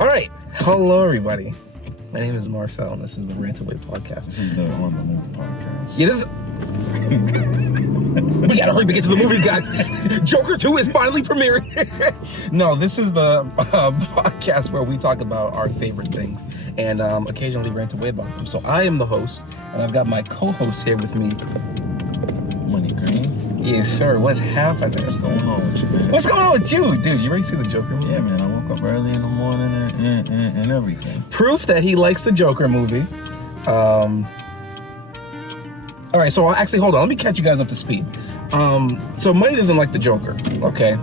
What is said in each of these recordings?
All right. Hello, everybody. My name is Marcell, and this is the Rant-A-Way podcast. This is the On the Move podcast. Yeah, this is... We gotta hurry to get to the movies, guys. Joker 2 is finally premiering. No, this is the podcast where we talk about our favorite things and occasionally rant away about them. So I am the host, and I've got my co-host here with me. Money Green. Yes, sir. What's happening? What's going on with you, man? What's going on with you? Dude, you ready to see the Joker movie? Yeah, man. I woke up early in the morning and everything. Proof that he likes the Joker movie. All right, so actually, hold on. Let me catch you guys up to speed. So Money doesn't like the Joker, okay?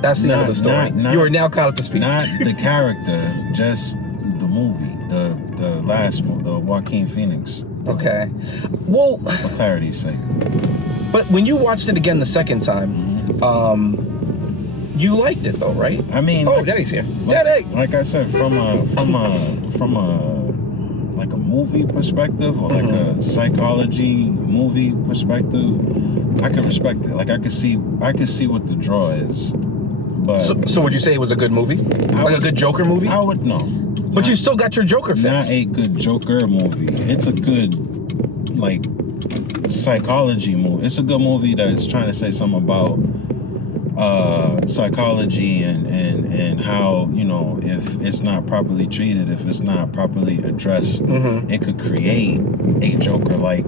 That's the end of the story. You are now caught up to speed. Not the character, just the movie, the last one, the Joaquin Phoenix. Okay. Well, for clarity's sake. But when you watched it again the second time, you liked it though, right? I mean, Daddy's here. Daddy. Like I said, from a like a movie perspective or like a psychology movie perspective, I could respect it. Like I could see what the draw is. But so would you say it was a good movie? A good Joker movie? I would know. But you still got your Joker fix. Not a good Joker movie. It's a good like psychology movie. It's a good movie that's trying to say something about psychology and how, you know, if it's not properly treated, if it's not properly addressed, it could create a Joker-like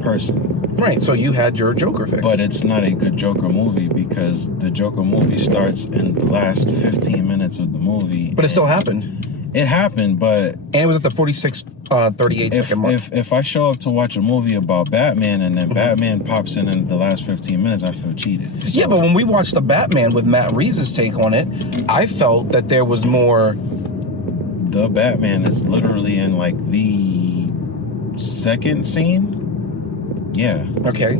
person. Right, so you had your Joker fix. But it's not a good Joker movie because the Joker movie starts in the last 15 minutes of the movie. But it still happened. It happened, but... And it was at the 38 second mark. If I show up to watch a movie about Batman and then Batman pops in the last 15 minutes, I feel cheated. So, yeah, but when we watched the Batman with Matt Reeves' take on it, I felt that there was more... The Batman is literally in like the second scene. Yeah. Okay.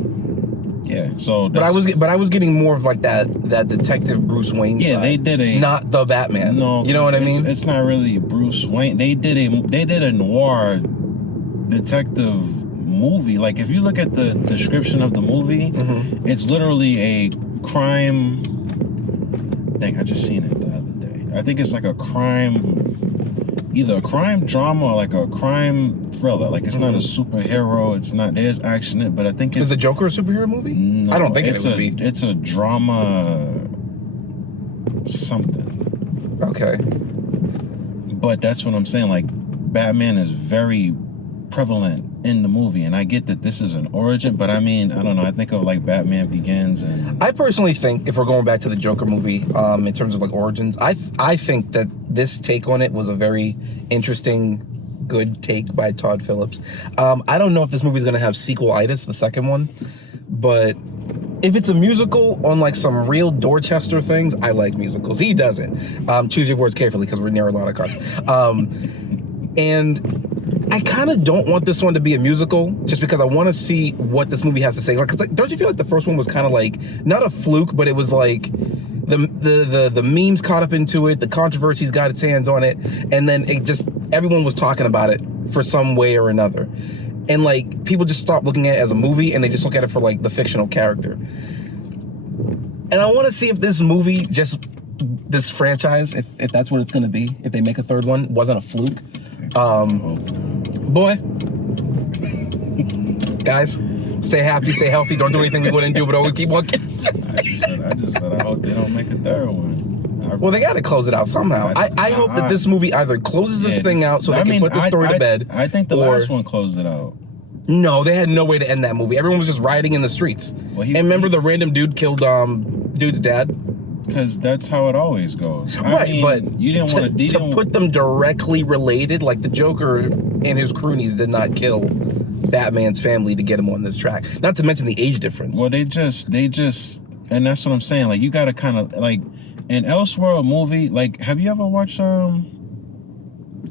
Yeah. So. But I was getting more of like that detective Bruce Wayne. Yeah, side, they did not the Batman. No, you know what I mean. It's not really Bruce Wayne. They did a noir detective movie. Like if you look at the description of the movie, it's literally a crime. Dang, I just seen it the other day. I think it's like a crime. Either a crime drama or like a crime thriller. Like it's not a superhero. It's not. There's action in it, but I think it's. Is the Joker a superhero movie? No, I don't think it would be. It's a drama. Something. Okay. But that's what I'm saying. Like Batman is very prevalent in the movie, and I get that this is an origin, but I mean, I don't know. I think of like Batman Begins, and I personally think if we're going back to the Joker movie, in terms of like origins, I think that this take on it was a very interesting, good take by Todd Phillips. I don't know if this movie's gonna have sequel-itis, the second one, but if it's a musical on like some real Dorchester things, I like musicals. He doesn't. Choose your words carefully because we're near a lot of cars. And I kind of don't want this one to be a musical just because I want to see what this movie has to say. Like, 'cause, like, don't you feel like the first one was kind of like, not a fluke, but it was like the memes caught up into it, the controversies got its hands on it, and then it just, everyone was talking about it for some way or another. And like, people just stopped looking at it as a movie and they just look at it for like the fictional character. And I want to see if this movie, just this franchise, if that's what it's going to be, if they make a third one, wasn't a fluke. Boy, guys, stay happy, stay healthy. Don't do anything we wouldn't do, but always keep walking. I just said I hope they don't make a third one. Well, they got to close it out somehow. I hope that this movie either closes this thing out so they can put the story to bed. I think the last one closed it out. No, they had no way to end that movie. Everyone was just rioting in the streets. Well, and remember the random dude killed dude's dad? Because that's how it always goes. Right, but you didn't want to put them directly related. Like the Joker and his cronies did not kill Batman's family to get him on this track. Not to mention the age difference. Well, they just, and that's what I'm saying. Like you got to kind of like an Elseworld movie. Like, have you ever watched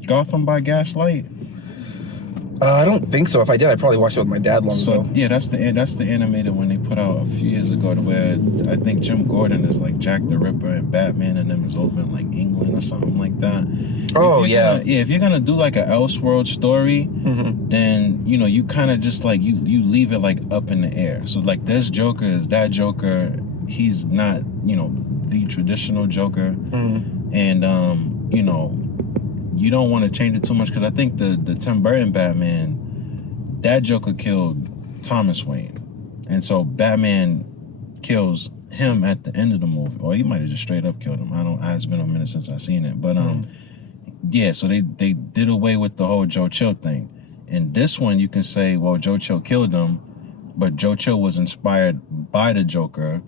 Gotham by Gaslight? I don't think so. If I did, I'd probably watch it with my dad long ago. Yeah, that's the animated one they put out a few years ago, where I think Jim Gordon is like Jack the Ripper and Batman and them is over in like England or something like that. Oh yeah. If you're gonna do like an Elseworld story, then you know you kind of just like you leave it like up in the air. So like this Joker is that Joker. He's not the traditional Joker, and you know you don't want to change it too much because I think the Tim Burton Batman, that Joker killed Thomas Wayne, and so Batman kills him at the end of the movie, or he might have just straight up killed him. It's been a minute since I've seen it, but yeah. So they did away with the whole Joe Chill thing. In this one, you can say, well, Joe Chill killed him, but Joe Chill was inspired by the Joker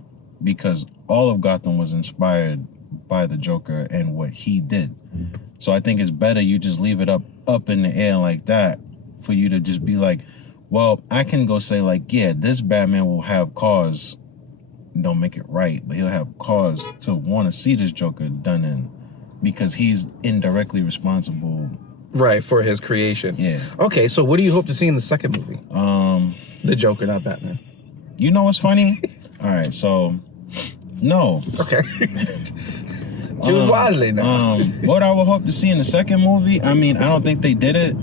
because all of Gotham was inspired by the Joker and what he did. So I think it's better you just leave it up in the air like that for you to just be like, well, I can go say like, yeah, this Batman will have cause, don't make it right, but he'll have cause to want to see this Joker done in because he's indirectly responsible. Right, for his creation. Yeah. Okay, so what do you hope to see in the second movie? The Joker, not Batman. You know what's funny? All right, so no. Okay. Choose wisely now. What I would hope to see in the second movie, I mean, I don't think they did it,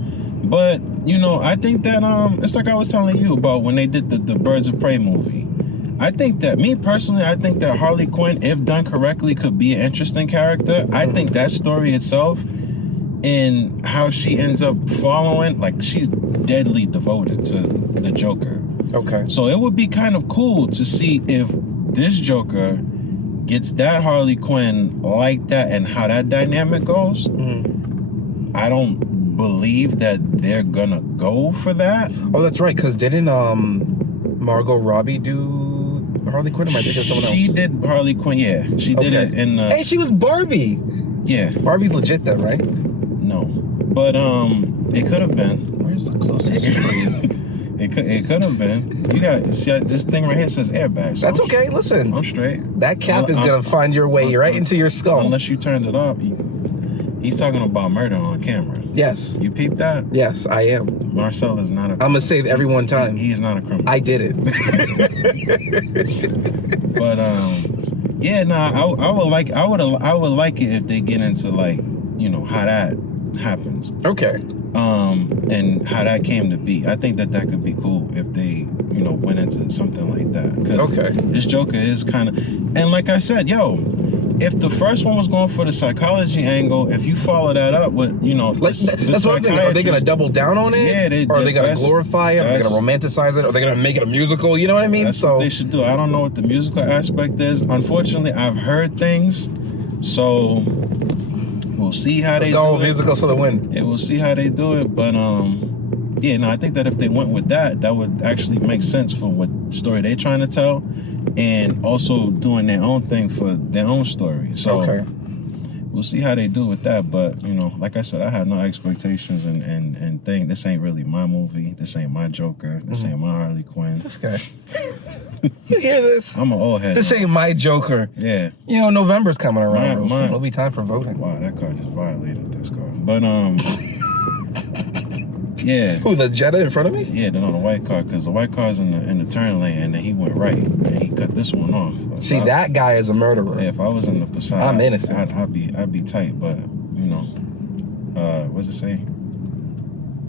but you know, I think that it's like I was telling you about when they did the Birds of Prey movie. I think that, me personally, I think that Harley Quinn, if done correctly, could be an interesting character. I think that story itself and how she ends up following, like, she's deadly devoted to the Joker. Okay. So it would be kind of cool to see if this Joker gets that Harley Quinn like that and how that dynamic goes. I don't believe that they're gonna go for that. Oh, that's right, because didn't Margot Robbie do Harley Quinn? Or am I thinking of someone else? She did Harley Quinn, yeah. She did it in Hey, she was Barbie. Yeah. Barbie's legit then, right? No. But it could have been. Where's the closest street? It could have been. You got, see, this thing right here says airbag. So That's okay. Listen, I'm straight. that cap is gonna find your way right into your skull. Unless you turned it off. He's talking about murder on camera. Yes. You peeped that? Yes, I am. Marcell is not a. I'm gonna save every one time. He is not a criminal. I did it. But yeah, nah. I would like it if they get into like, you know, how that happens. Okay. And how that came to be. I think that could be cool if they, you know, went into something like that. Okay. This Joker is kind of, and like I said, yo, if the first one was going for the psychology angle, if you follow that up with, you know, that's what I'm thinking. Are they gonna double down on it? Yeah, or are they gonna glorify it? Are they gonna romanticize it? Are they gonna make it a musical? You know what I mean? That's what they should do. I don't know what the musical aspect is. Unfortunately, I've heard things, so we'll see how they do it. Musicals for the win. Yeah, we'll see how they do it. But yeah, no, I think that if they went with that, that would actually make sense for what story they're trying to tell, and also doing their own thing for their own story. So okay, we'll see how they do with that. But you know, like I said, I have no expectations and think this ain't really my movie. This ain't my Joker. This ain't my Harley Quinn. This guy. You hear this? I'm an old head. This ain't my Joker. Yeah. You know, November's coming around real soon. It'll be time for voting. Wow, that car just violated this car. But yeah. Who, the Jetta in front of me? Yeah, the white car, because the white car's in the turn lane, and then he went right, and he cut this one off. See, that guy is a murderer. Yeah, if I was in the Passat, I'm innocent. I'd be tight, but you know, what's it say?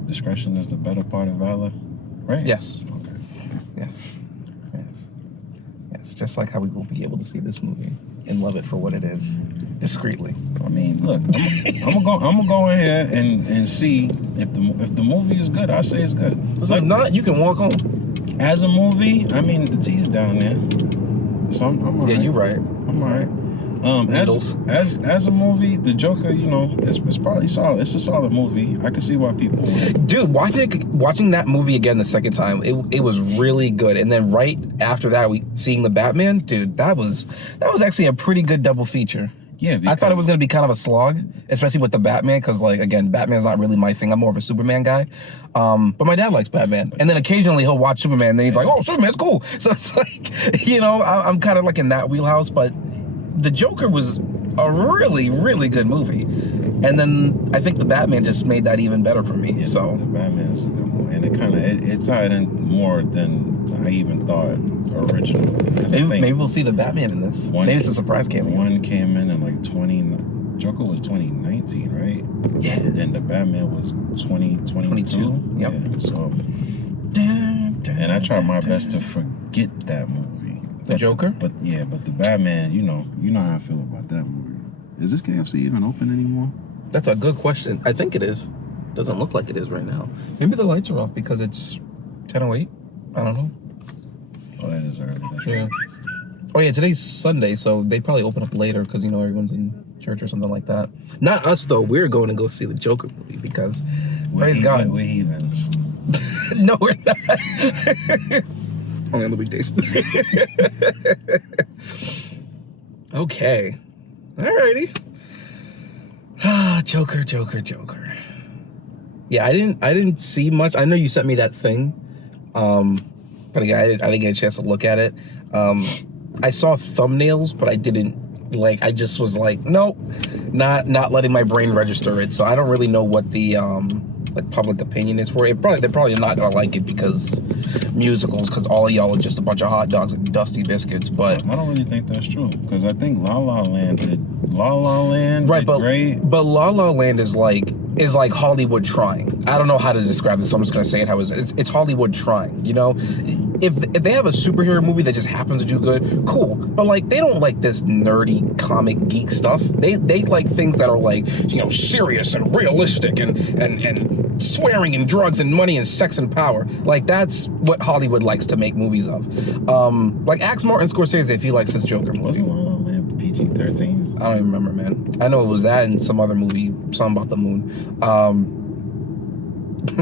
Discretion is the better part of valor, right? Yes. Okay. Yes. Just like how we will be able to see this movie and love it for what it is, discreetly. I mean, look, I'm gonna go in here and see if the movie is good. I say it's good. If not, you can walk home. As a movie, I mean, the T is down there, so I'm all right. Yeah, you're right. I'm all right. As a movie, the Joker, you know, it's probably solid. It's a solid movie. I can see why people. Dude, watching that movie again the second time, it was really good. And then right after that, seeing the Batman, dude, that was actually a pretty good double feature. Yeah, I thought it was gonna be kind of a slog, especially with the Batman, because like again, Batman's not really my thing. I'm more of a Superman guy. But my dad likes Batman, and then occasionally he'll watch Superman, and then he's like, "Oh, Superman's cool." So it's like, you know, I'm kind of like in that wheelhouse, but. The Joker was a really, really good movie. And then I think the Batman just made that even better for me. Yeah, so the Batman is a good movie. And it tied in more than I even thought originally. Maybe we'll see the Batman in this. Maybe it's a surprise cameo. One came in like Joker was 2019, right? Yeah. And the Batman was 2022. Yep. Yeah, so and I tried my best to forget that movie. The Joker? But the Batman, you know how I feel about that movie. Is this KFC even open anymore? That's a good question. I think it is. Doesn't look like it is right now. Maybe the lights are off because it's 10:08. I don't know. Oh, that is early. That's Yeah. right. Oh yeah, today's Sunday, so they probably open up later because you know everyone's in church or something like that. Not us though. We're going to go see the Joker movie because praise God. We're heathens. No, we're not. Only on the weekdays. Okay. Alrighty. Joker. Yeah, I didn't see much. I know you sent me that thing. But again, I didn't get a chance to look at it. I saw thumbnails, but I just was like, nope, not letting my brain register it. So I don't really know what the like public opinion is for it. They're probably not gonna like it because musicals, because all of y'all are just a bunch of hot dogs and dusty biscuits. But I don't really think that's true because I think La La Land did great. But La La Land is like Hollywood trying. I don't know how to describe this, so I'm just gonna say it how it's Hollywood trying. You know, if they have a superhero movie that just happens to do good, cool. But like they don't like this nerdy comic geek stuff. They like things that are like, you know, serious and realistic and swearing and drugs and money and sex and power. Like that's what Hollywood likes to make movies of. Like ask Martin Scorsese if he likes this Joker movie. Wasn't La La Land PG-13? I don't even remember, man. I know it was that and some other movie, something about the moon.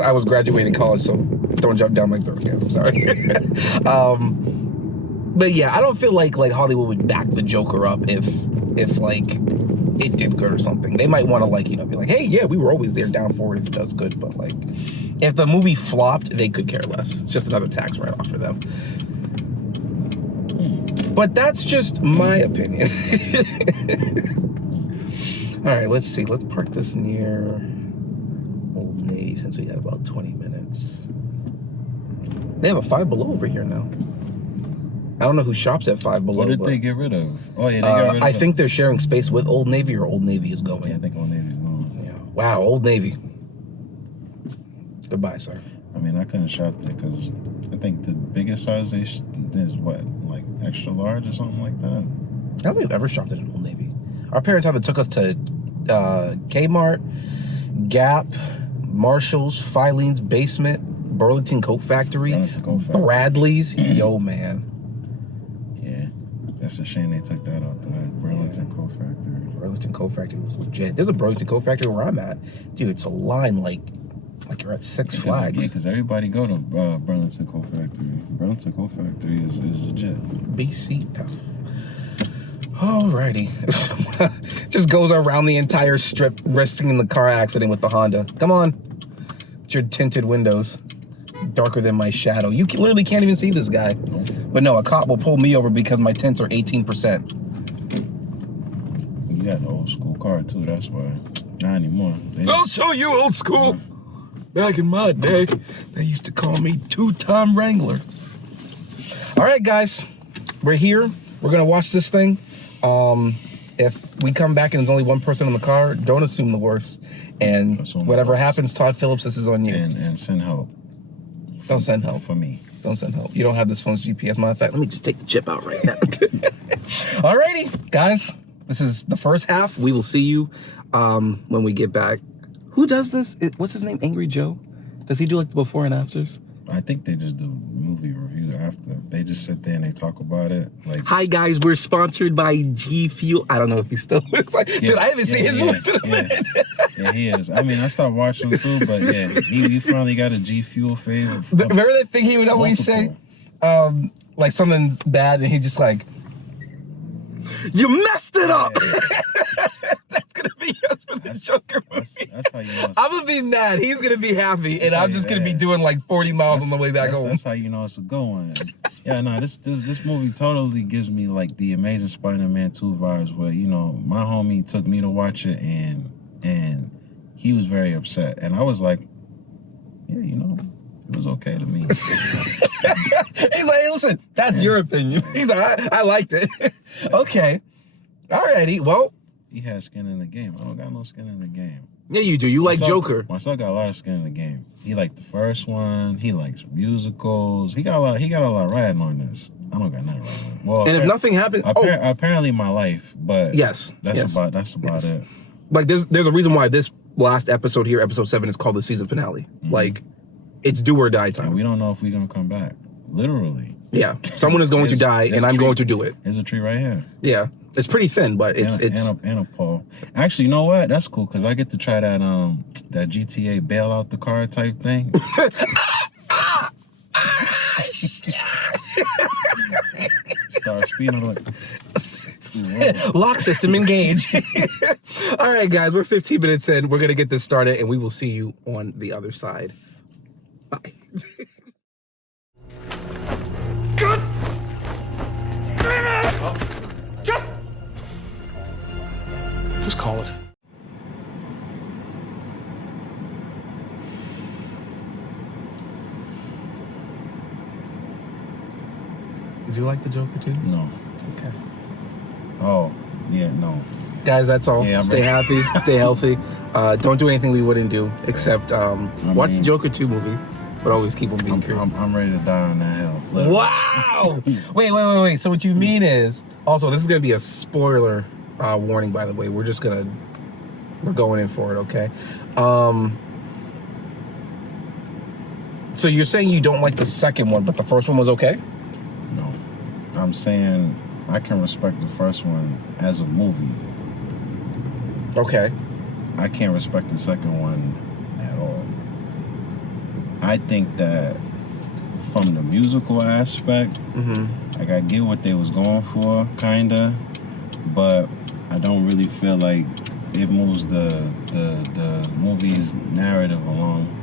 I was graduating college, so don't jump down my throat, guys. I'm sorry. But yeah, I don't feel like Hollywood would back the Joker up if like it did good or something. They might want to like, you know, be like, hey, yeah, we were always there down for it if it does good. But like, if the movie flopped, they could care less. It's just another tax write-off for them. But that's just my opinion. All right, let's see. Let's park this near Old Navy since we got about 20 minutes. They have a Five Below over here now. I don't know who shops at Five Below. What did they get rid of? Oh, yeah, they got rid of I think they're sharing space with Old Navy, or Old Navy is going. Yeah, I think Old Navy's going. Yeah. Wow, Old Navy. Goodbye, sir. I mean, I couldn't shop there because I think the biggest size is what, like extra large or something like that. I don't think I've ever shopped at an Old Navy. Our parents either took us to Kmart, Gap, Marshall's, Filene's Basement, Burlington Coat Factory, Bradley's. Yo, man. Yeah, that's a shame they took that out. The Burlington Coat Factory. Burlington Coat Factory was legit. There's a Burlington Coat Factory where I'm at. Dude, it's a line like you're at Six Flags. Yeah, because everybody go to Burlington Coat Factory. Burlington Coat Factory is legit. BCF. Alrighty. Just goes around the entire strip, risking the car accident with the Honda. Come on. It's your tinted windows. Darker than my shadow. You literally can't even see this guy. But no, a cop will pull me over because my tints are 18%. You got an old school car too, that's why. Not anymore. I'll show you old school. Back in my day, they used to call me two-time Wrangler. All right, guys. We're here. We're going to watch this thing. If we come back and there's only one person in the car, don't assume the worst. And whatever happens, Todd Phillips, this is on you. And send help. Don't send help. For me. Don't send help. You don't have this phone's GPS. Matter of fact, let me just take the chip out right now. Alrighty, guys. This is the first half. We will see you when we get back. Who does this? What's his name? Angry Joe? Does he do like the before and afters? I think they just do movie review after. They just sit there and they talk about it. Like, hi guys, we're sponsored by G Fuel. I don't know if he still looks like. Yeah, dude, I haven't seen his voice in a minute. Yeah, he is. I mean, I stopped watching too, but yeah, he finally got a G Fuel fave. Remember that thing he would always say, like something's bad, and he just like, you messed it up. Yeah. That's gonna be us for the Joker movie. That's how you know. I'm gonna be mad. He's gonna be happy, and I'm just gonna be doing like 40 miles on the way back home. That's how you know it's a good one. Yeah, no, this movie totally gives me like the Amazing Spider-Man 2 vibes, where you know my homie took me to watch it, and he was very upset, and I was like, yeah, you know, it was okay to me. He's like, hey, listen, that's your opinion. He's like, I liked it. Okay, alrighty, well. He has skin in the game. I don't got no skin in the game. Yeah, you do. You like Joker. Marcell got a lot of skin in the game. He liked the first one. He likes musicals. He got a lot riding on this. I don't got nothing riding on it. Well, and if nothing happens, apparently my life, but yes, that's about it. Like, there's a reason why this last episode here, episode 7, is called the season finale. Like, it's do or die time. And we don't know if we're gonna come back. Literally. Yeah, someone is going to die, and I'm going to do it. There's a tree right here. Yeah, it's pretty thin, but it's and a pole. Actually, you know what? That's cool because I get to try that that GTA bail out the car type thing. Start speeding like. Lock system engage. All right, guys, we're 15 minutes in. We're gonna get this started, and we will see you on the other side. Bye. Just call it. Did you like the Joker too? No. Okay. Oh, yeah, no. Guys, that's all. Yeah, stay happy, stay healthy. Don't do anything we wouldn't do, except watch the Joker 2 movie, but always keep on being creative. I'm ready to die on that hill. Wow! Wait. So what you mean is, also, this is going to be a spoiler warning, by the way. We're going in for it, okay? So you're saying you don't like the second one, but the first one was okay? No. I'm saying I can respect the first one as a movie. Okay. I can't respect the second one at all. I think that from the musical aspect, like I get what they was going for, kinda, but I don't really feel like it moves the movie's narrative along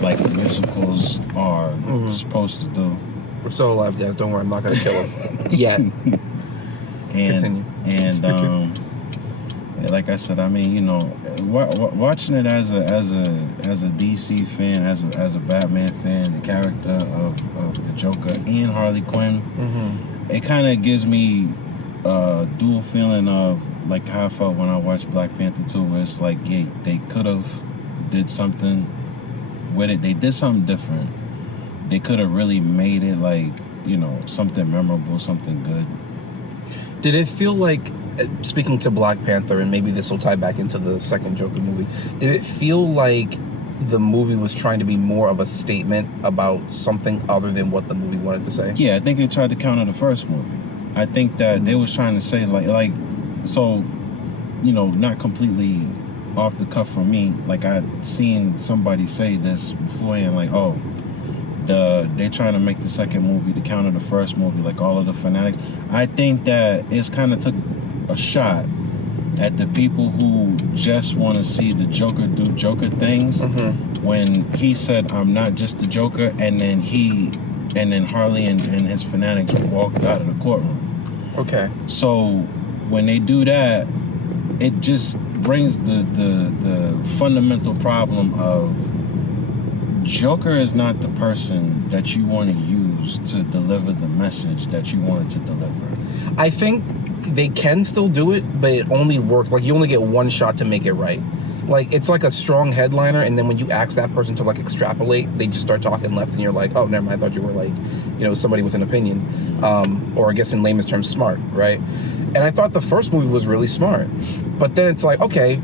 like musicals are supposed to do. We're still alive, guys. Don't worry, I'm not gonna kill him yet. Continue. And yeah, like I said, I mean, you know, watching it as a DC fan, as a Batman fan, the character of the Joker and Harley Quinn, it kind of gives me a dual feeling of like how I felt when I watched Black Panther 2, where it's like, yeah, they could have did something with it. They did something different. They could have really made it like, you know, something memorable, something good. Did it feel like, speaking to Black Panther, and maybe this will tie back into the second Joker movie, did it feel like the movie was trying to be more of a statement about something other than what the movie wanted to say? Yeah, I think it tried to counter the first movie. I think that they was trying to say like so, you know, not completely off the cuff from me, like I'd seen somebody say this beforehand, like, oh, they're trying to make the second movie to counter the first movie, like all of the fanatics. I think that it's kind of took a shot at the people who just want to see the Joker do Joker things. When he said, I'm not just the Joker, and then Harley and his fanatics walked out of the courtroom. Okay. So when they do that, it just brings the fundamental problem of Joker is not the person that you want to use to deliver the message that you wanted to deliver. I think they can still do it, but it only works, like you only get one shot to make it right. Like, it's like a strong headliner, and then when you ask that person to like extrapolate, they just start talking left, and you're like, oh, never mind, I thought you were like, you know, somebody with an opinion, or I guess in layman's terms, smart, right? And I thought the first movie was really smart, but then it's like, okay,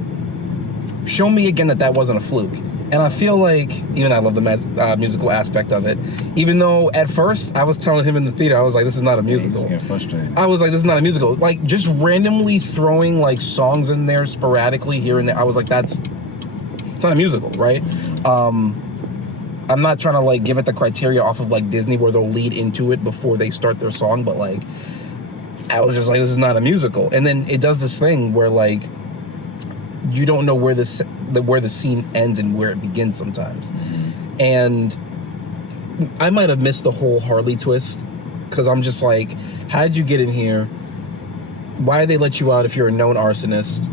show me again that wasn't a fluke. And I feel like, even I love the musical aspect of it, even though at first I was telling him in the theater, I was like, this is not a musical. He was getting frustrated. I was like, this is not a musical. Like, just randomly throwing like songs in there sporadically here and there, I was like, it's not a musical, right? I'm not trying to like give it the criteria off of like Disney where they'll lead into it before they start their song, but like, I was just like, this is not a musical. And then it does this thing where like, you don't know where the scene ends and where it begins sometimes. And I might have missed the whole Harley twist, because I'm just like, how did you get in here? Why did they let you out if you're a known arsonist?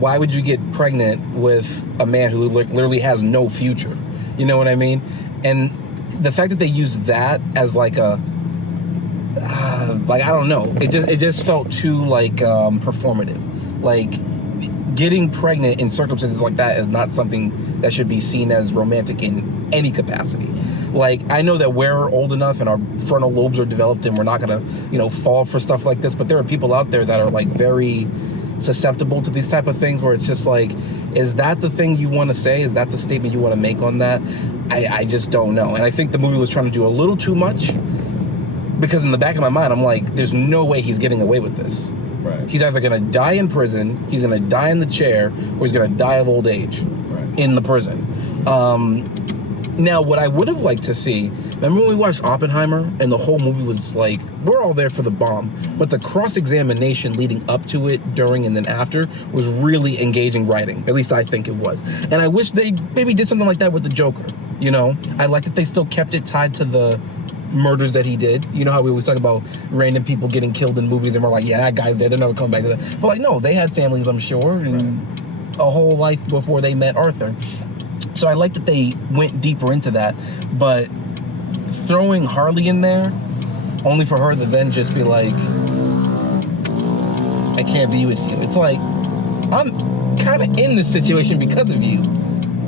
Why would you get pregnant with a man who literally has no future? You know what I mean? And the fact that they used that as like a like, I don't know, it just felt too like performative. Like, getting pregnant in circumstances like that is not something that should be seen as romantic in any capacity. Like, I know that we're old enough and our frontal lobes are developed and we're not gonna, you know, fall for stuff like this, but there are people out there that are like very susceptible to these type of things where it's just like, is that the thing you want to say? Is that the statement you want to make on that? I just don't know. And I think the movie was trying to do a little too much, because in the back of my mind, I'm like, there's no way he's getting away with this. Right. He's either going to die in prison, he's going to die in the chair, or he's going to die of old age in the prison. Now, what I would have liked to see, remember when we watched Oppenheimer and the whole movie was like, we're all there for the bomb, but the cross-examination leading up to it, during, and then after was really engaging writing. At least I think it was. And I wish they maybe did something like that with the Joker, you know? I like that they still kept it tied to the murders that he did. You know how we always talk about random people getting killed in movies and we're like, yeah, that guy's dead, they're never coming back to that. But like, no, they had families, I'm sure, and a whole life before they met Arthur. So I like that they went deeper into that, but throwing Harley in there only for her to then just be like, I can't be with you. It's like, I'm kind of in this situation because of you.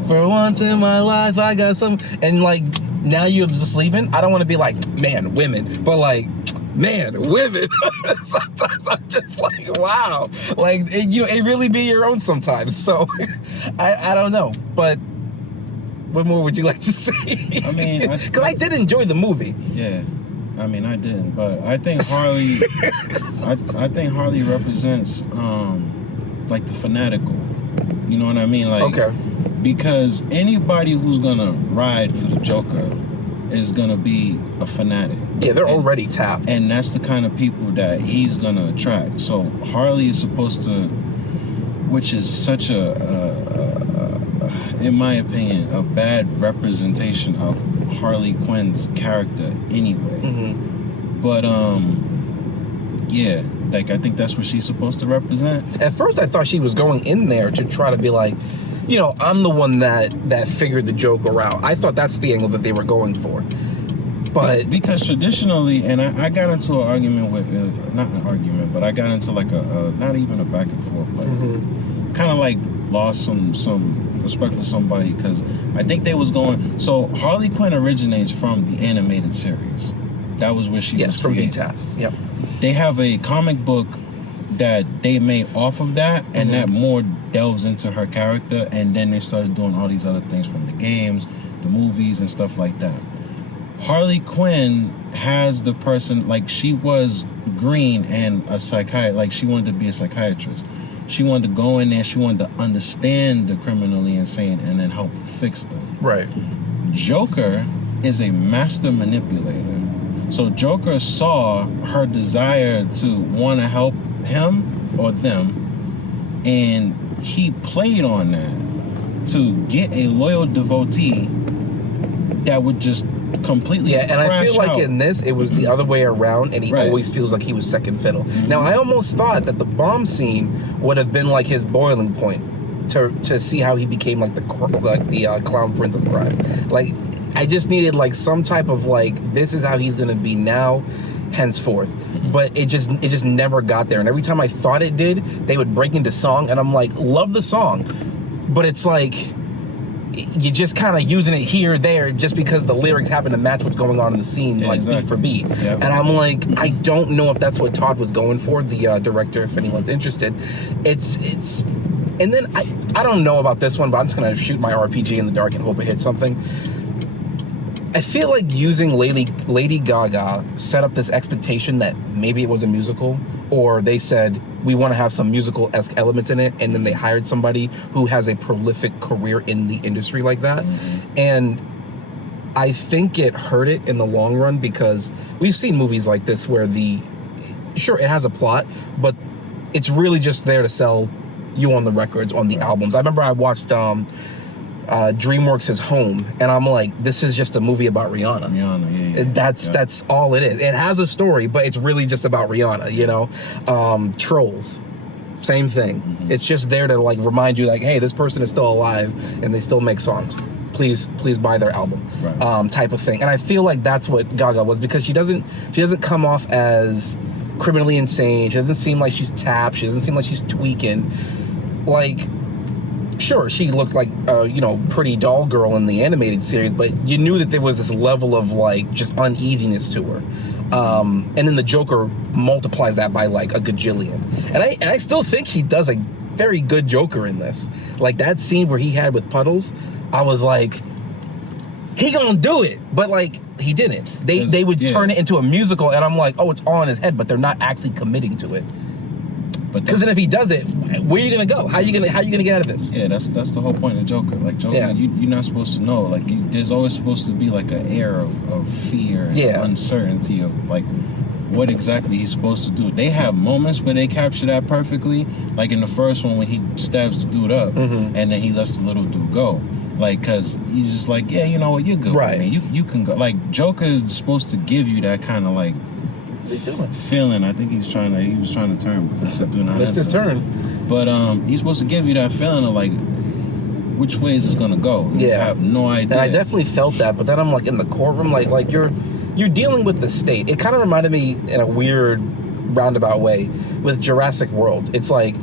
For once in my life, I got some, and like, now you're just leaving. I don't want to be like, man, women, but like, man, women. Sometimes I'm just like, wow, like it really be your own sometimes. So I don't know, but what more would you like to see? I mean, because I did enjoy the movie. Yeah, I mean, I didn't, but I think Harley, I think Harley represents like the fanatical. You know what I mean? Like, okay. Because anybody who's gonna ride for the Joker is gonna be a fanatic. Yeah, they're already tapped. And that's the kind of people that he's gonna attract. So Harley is supposed to, which is such in my opinion, a bad representation of Harley Quinn's character anyway. Mm-hmm. But yeah, like I think that's what she's supposed to represent. At first I thought she was going in there to try to be like, you know, I'm the one that figured the Joker out. I thought that's the angle that they were going for. But because traditionally, and I got into an argument with, not an argument, but I got into like a not even a back and forth, but kind of like lost some respect for somebody, because I think they was going, so Harley Quinn originates from the animated series. That was where she was from created. BTAS. Yep. They have a comic book that they made off of that, and that more delves into her character, and then they started doing all these other things from the games, the movies, and stuff like that. Harley Quinn has the person, like, she was green and a psychiatrist, like she wanted to be a psychiatrist. She wanted to go in there, she wanted to understand the criminally insane and then help fix them. Right. Joker is a master manipulator. So Joker saw her desire to want to help him or them, and he played on that to get a loyal devotee that would just completely and I feel like out. in this it was the other way around, and he always feels like he was second fiddle. Now I almost thought that the bomb scene would have been like his boiling point to see how he became like the clown prince of crime. Like, I just needed like some type of like, this is how he's gonna be now henceforth. But it just never got there, and every time I thought it did, they would break into song, and I'm like, love the song, but it's like you're just kind of using it here or there just because the lyrics happen to match what's going on in the scene, like beat for beat. Yep. And I'm like, I don't know if that's what Todd was going for, the director, if anyone's interested. It's and then I don't know about this one, but I'm just gonna shoot my RPG in the dark and hope it hits something. I feel like using Lady Gaga set up this expectation that maybe it was a musical, or they said, we want to have some musical-esque elements in it, and then they hired somebody who has a prolific career in the industry like that. And I think it hurt it in the long run, because we've seen movies like this where sure, it has a plot, but it's really just there to sell you on the records, on the albums. I remember I watched DreamWorks' Home, and I'm like, this is just a movie about Rihanna. Yeah. That's all it is. It has a story, but it's really just about Rihanna, you know? Trolls, same thing. It's just there to like remind you, like, hey, this person is still alive and they still make songs. Please buy their album, type of thing. And I feel like that's what Gaga was, because she doesn't come off as criminally insane. She doesn't seem like she's tapped. She doesn't seem like she's tweaking. Like, sure, she looked like pretty doll girl in the animated series, but you knew that there was this level of like just uneasiness to her. And then the Joker multiplies that by like a gajillion. And I still think he does a very good Joker in this. Like that scene where he had with Puddles, I was like, he gonna do it, but like he didn't. They would turn it into a musical, and I'm like, oh, it's all in his head, but they're not actually committing to it. Because then if he does it, where are you gonna go? How are you gonna get out of this? Yeah, that's the whole point of Joker. Like Joker, you're not supposed to know. Like there's always supposed to be like an air of fear and uncertainty of like what exactly he's supposed to do. They have moments where they capture that perfectly. Like in the first one when he stabs the dude up, and then he lets the little dude go. Like, cause he's just like, yeah, you know what, you're good with me. You can go. Like Joker is supposed to give you that kind of like feeling. I think he was trying to turn, but this is It's his turn. But he's supposed to give you that feeling of like, which way is this gonna go? You have no idea. And I definitely felt that, but then I'm like in the courtroom, like you're dealing with the state. It kind of reminded me in a weird roundabout way with Jurassic World. It's like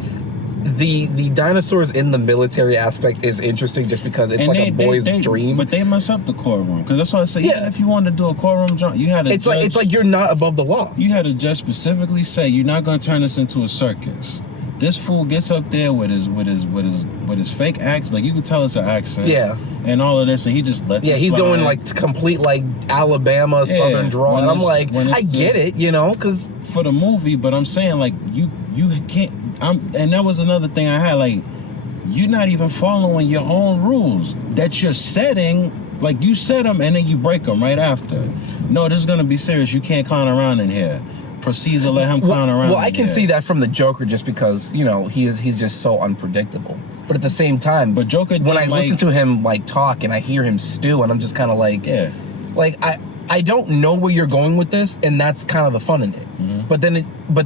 the dinosaurs in the military aspect is interesting just because it's like a boy's dream. But they mess up the courtroom, because that's why I say even if you wanted to do a courtroom job, you had a it's like you're not above the law. You had a judge specifically say you're not going to turn this into a circus. This fool gets up there with his fake accent, like you can tell it's an accent, and all of this, and he just lets it he's slide. going like to complete like Alabama Southern drawl, and I'm like, I get it, because for the movie, but I'm saying like you can't. And that was another thing I had, like, you're not even following your own rules that you're setting. Like, you set them and then you break them right after. No, this is going to be serious. You can't clown around in here. Proceed to let him clown around. Well, I can see that from the Joker just because, he's just so unpredictable. But at the same time, but Joker, when I listen to him, like, talk and I hear him stew, and I'm just kind of like, like, I don't know where you're going with this, and that's kind of the fun in it. But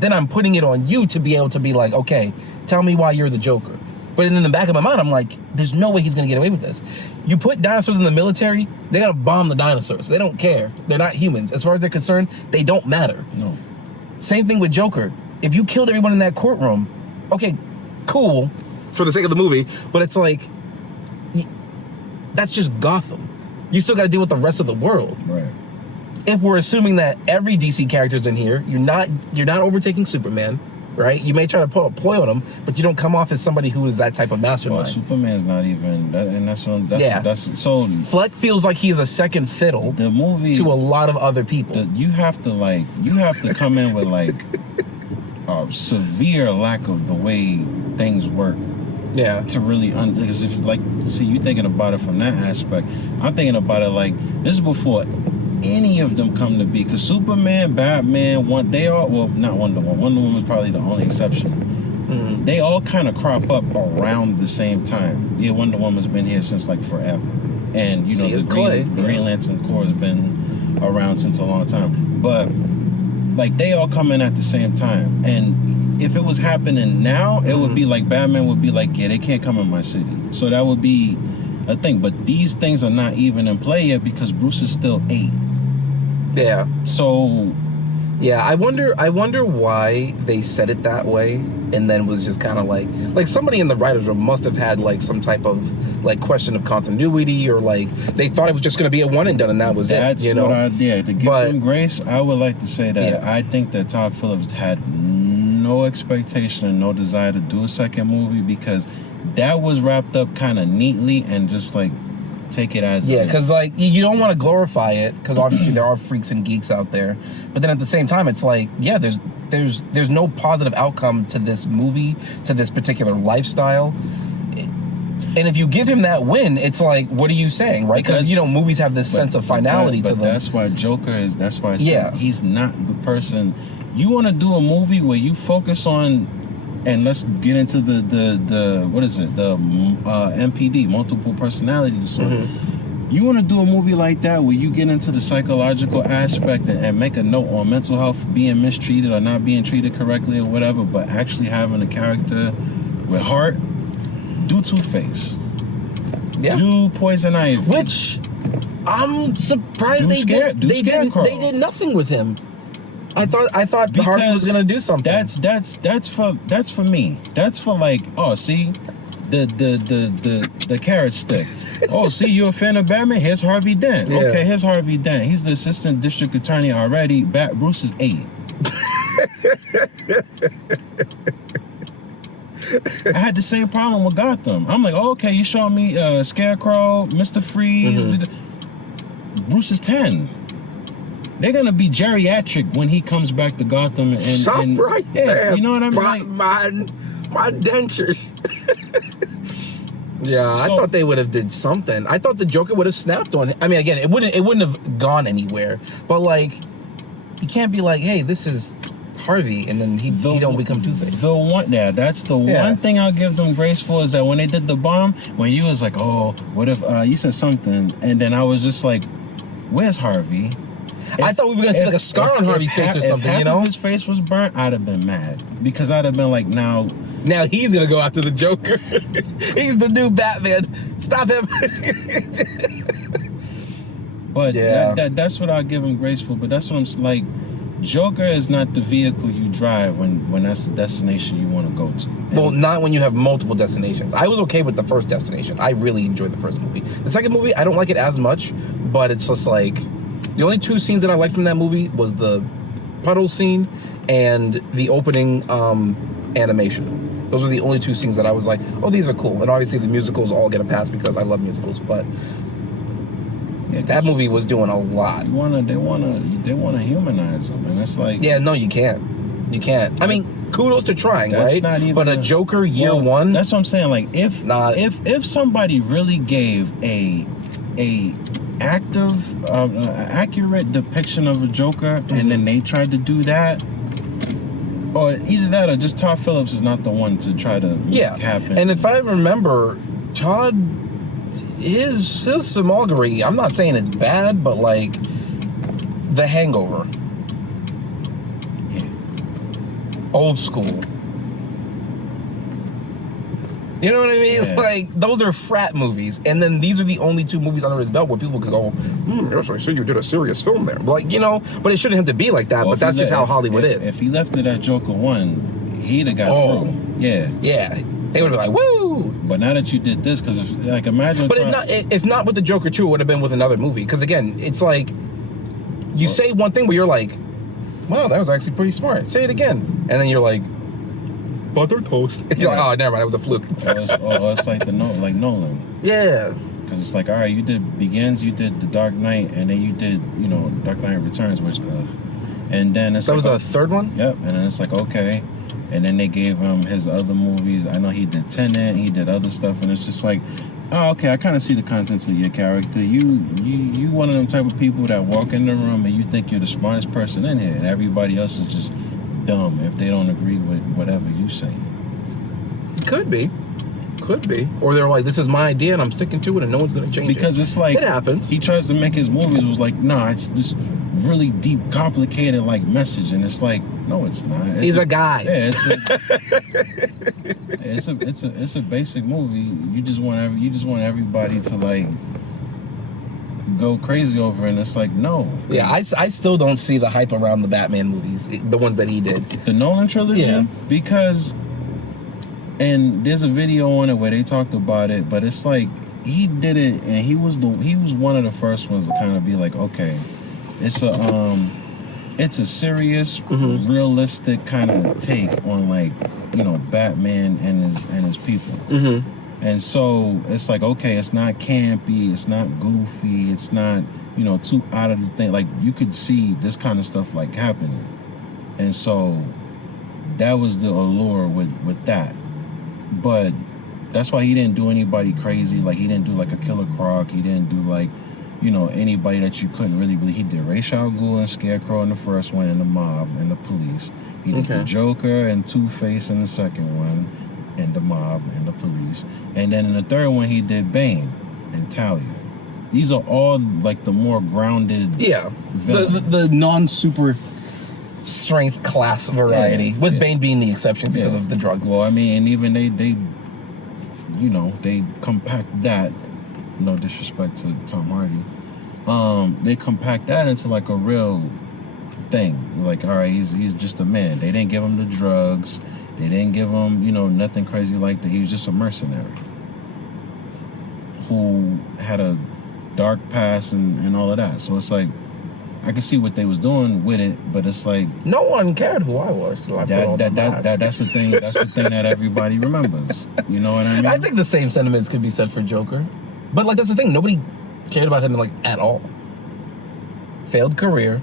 then I'm putting it on you to be able to be like, okay, tell me why you're the Joker. But in the back of my mind, I'm like, there's no way he's gonna get away with this. You put dinosaurs in the military, they're gonna bomb the dinosaurs. They don't care. They're not humans. As far as they're concerned, they don't matter. No. Same thing with Joker. If you killed everyone in that courtroom, okay, cool, for the sake of the movie, but it's like, that's just Gotham. You still gotta deal with the rest of the world. Right. If we're assuming that every DC character's in here, you're not overtaking Superman, right? You may try to put a ploy on him, but you don't come off as somebody who is that type of mastermind. Well, Superman's not even, that's so. Fleck feels like he is a second fiddle. The movie to a lot of other people. You have to come in with like a severe lack of the way things work. Yeah. To really, because if you thinking about it from that aspect, I'm thinking about it like this is before any of them come to be, because Superman, Batman, not Wonder Woman. Wonder Woman was probably the only exception. They all kind of crop up around the same time. Yeah, Wonder Woman's been here since like forever, and the Green Lantern Corps has been around since a long time. But like they all come in at the same time, and if it was happening now, it would be like Batman would be like, yeah, they can't come in my city, so that would be a thing. But these things are not even in play yet because Bruce is still 8. Yeah. So yeah, I wonder why they said it that way, and then was just kind of like somebody in the writers' room must have had like some type of like question of continuity, or like they thought it was just going to be a one and done, and that was that's it. What I did to give them grace. I would like to say that I think that Todd Phillips had no expectation and no desire to do a second movie, because that was wrapped up kind of neatly, and just like take it as because like you don't want to glorify it, because obviously there are freaks and geeks out there, but then at the same time it's like there's no positive outcome to this movie, to this particular lifestyle. And if you give him that win, it's like, what are you saying, right? Because movies have this sense of finality to them. That's why Joker is. That's why I said he's not the person. You want to do a movie where you focus on, and let's get into the what is it? The MPD, multiple personality disorder. You want to do a movie like that where you get into the psychological aspect and make a note on mental health being mistreated or not being treated correctly or whatever, but actually having a character with heart. Do Two-Face. Yeah. Do Poison Ivy. Which I'm surprised they did nothing with him. I thought Harvey was gonna do something. That's for me. That's for like, oh, see, the carrot stick. Oh, see, you a fan of Batman? Here's Harvey Dent. Yeah. Okay, here's Harvey Dent. He's the assistant district attorney already. Bruce is 8. I had the same problem with Gotham. I'm like, oh, okay, you showed me Scarecrow, Mr. Freeze. Bruce is 10. They're gonna be geriatric when he comes back to Gotham. And right yeah, there. you know what I mean? Like, My dentures. Yeah, I thought they would have did something. I thought the Joker would have snapped on it. I mean, again, it wouldn't have gone anywhere. But like, you can't be like, hey, this is Harvey, and then he don't become Two-Face. That's the one thing I'll give them grace for, is that when they did the bomb, when you was like, oh, what if you said something, and then I was just like, where's Harvey? I thought we were gonna see like a scar on Harvey's face or something. If half of his face was burnt, I'd have been mad, because I'd have been like, now he's gonna go after the Joker. He's the new Batman. Stop him. But that's what I'll give him grace for. But that's what I'm like. Joker is not the vehicle you drive when that's the destination you want to go to. Well, not when you have multiple destinations. I was okay with the first destination. I really enjoyed the first movie. The second movie, I don't like it as much, but it's just like, the only 2 scenes that I liked from that movie was the puddle scene and the opening animation. Those are the only 2 scenes that I was like, oh, these are cool. And obviously the musicals all get a pass because I love musicals, but yeah, that movie was doing a lot. They wanna humanize them, and it's like, yeah, no, you can't. You can't. I mean, kudos to trying, right? Not even but a Joker year one. That's what I'm saying. Like, if somebody really gave a accurate depiction of a Joker, and then they tried to do that, or either that or just Todd Phillips is not the one to try to make happen. And if I remember, Todd, his filmography, I'm not saying it's bad, but like The Hangover, Old School, you know what I mean? Yeah. Like, those are frat movies, and then these are the only 2 movies under his belt where people could go, yes, I see you did a serious film there. Like, you know, but it shouldn't have to be like that. Well, but that's just how Hollywood is. If he left it at Joker 1, he'd have got through. Yeah. They would have been like, woo! But now that you did this, because imagine. But if not with the Joker 2, it would have been with another movie. Because again, it's like, you say one thing where you're like, wow, that was actually pretty smart. Say it again. And then you're like, butter toast. You're like, oh, never mind, it was a fluke. It's like like Nolan. Yeah. Because it's like, all right, you did Begins, you did The Dark Knight, and then you did, Dark Knight Returns, which, and then it's that like, was the third one? Yep, and then it's like, okay. And then they gave him his other movies. I know he did Tenet, he did other stuff, and it's just like, oh, okay, I kind of see the contents of your character. You one of them type of people that walk in the room and you think you're the smartest person in here, and everybody else is just dumb if they don't agree with whatever you say. Could be. Or they're like, this is my idea and I'm sticking to it and no one's going to change it. Because it's like, it happens. He tries to make his movies was like, nah, it's this really deep, complicated like message, and it's like, no, it's not. He's a guy. Yeah, it's a basic movie. You just want everybody to like go crazy over it, and it's like, no. Yeah, I still don't see the hype around the Batman movies, the ones that he did. The Nolan trilogy? Yeah. Because, and there's a video on it where they talked about it, but it's like, he did it, and he was one of the first ones to kind of be like, okay, it's a serious, realistic kind of take on like, Batman and his people. And so it's like, okay, it's not campy, it's not goofy, it's not, too out of the thing. Like, you could see this kind of stuff like happening. And so that was the allure with that. But that's why he didn't do anybody crazy. Like, he didn't do like a Killer Croc. He didn't do like, anybody that you couldn't really believe. He did Ra's al Ghul and Scarecrow in the first one, and the Mob and the Police. He did the Joker and Two-Face in the second one, and the Mob and the Police. And then in the third one, he did Bane and Talia. These are all like the more grounded. Yeah, the non-super strength class variety, with Bane being the exception because of the drugs. Well, I mean, and even they compact that. No disrespect to Tom Hardy. They compact that into like a real thing. Like, all right, he's just a man. They didn't give him the drugs. They didn't give him, you know, nothing crazy like that. He was just a mercenary who had a dark past and all of that. So it's like, I can see what they was doing with it, but it's like no one cared who I was. So that's the thing. That's the thing that everybody remembers. You know what I mean? I think the same sentiments could be said for Joker, but like that's the thing. Nobody cared about him like at all. Failed career,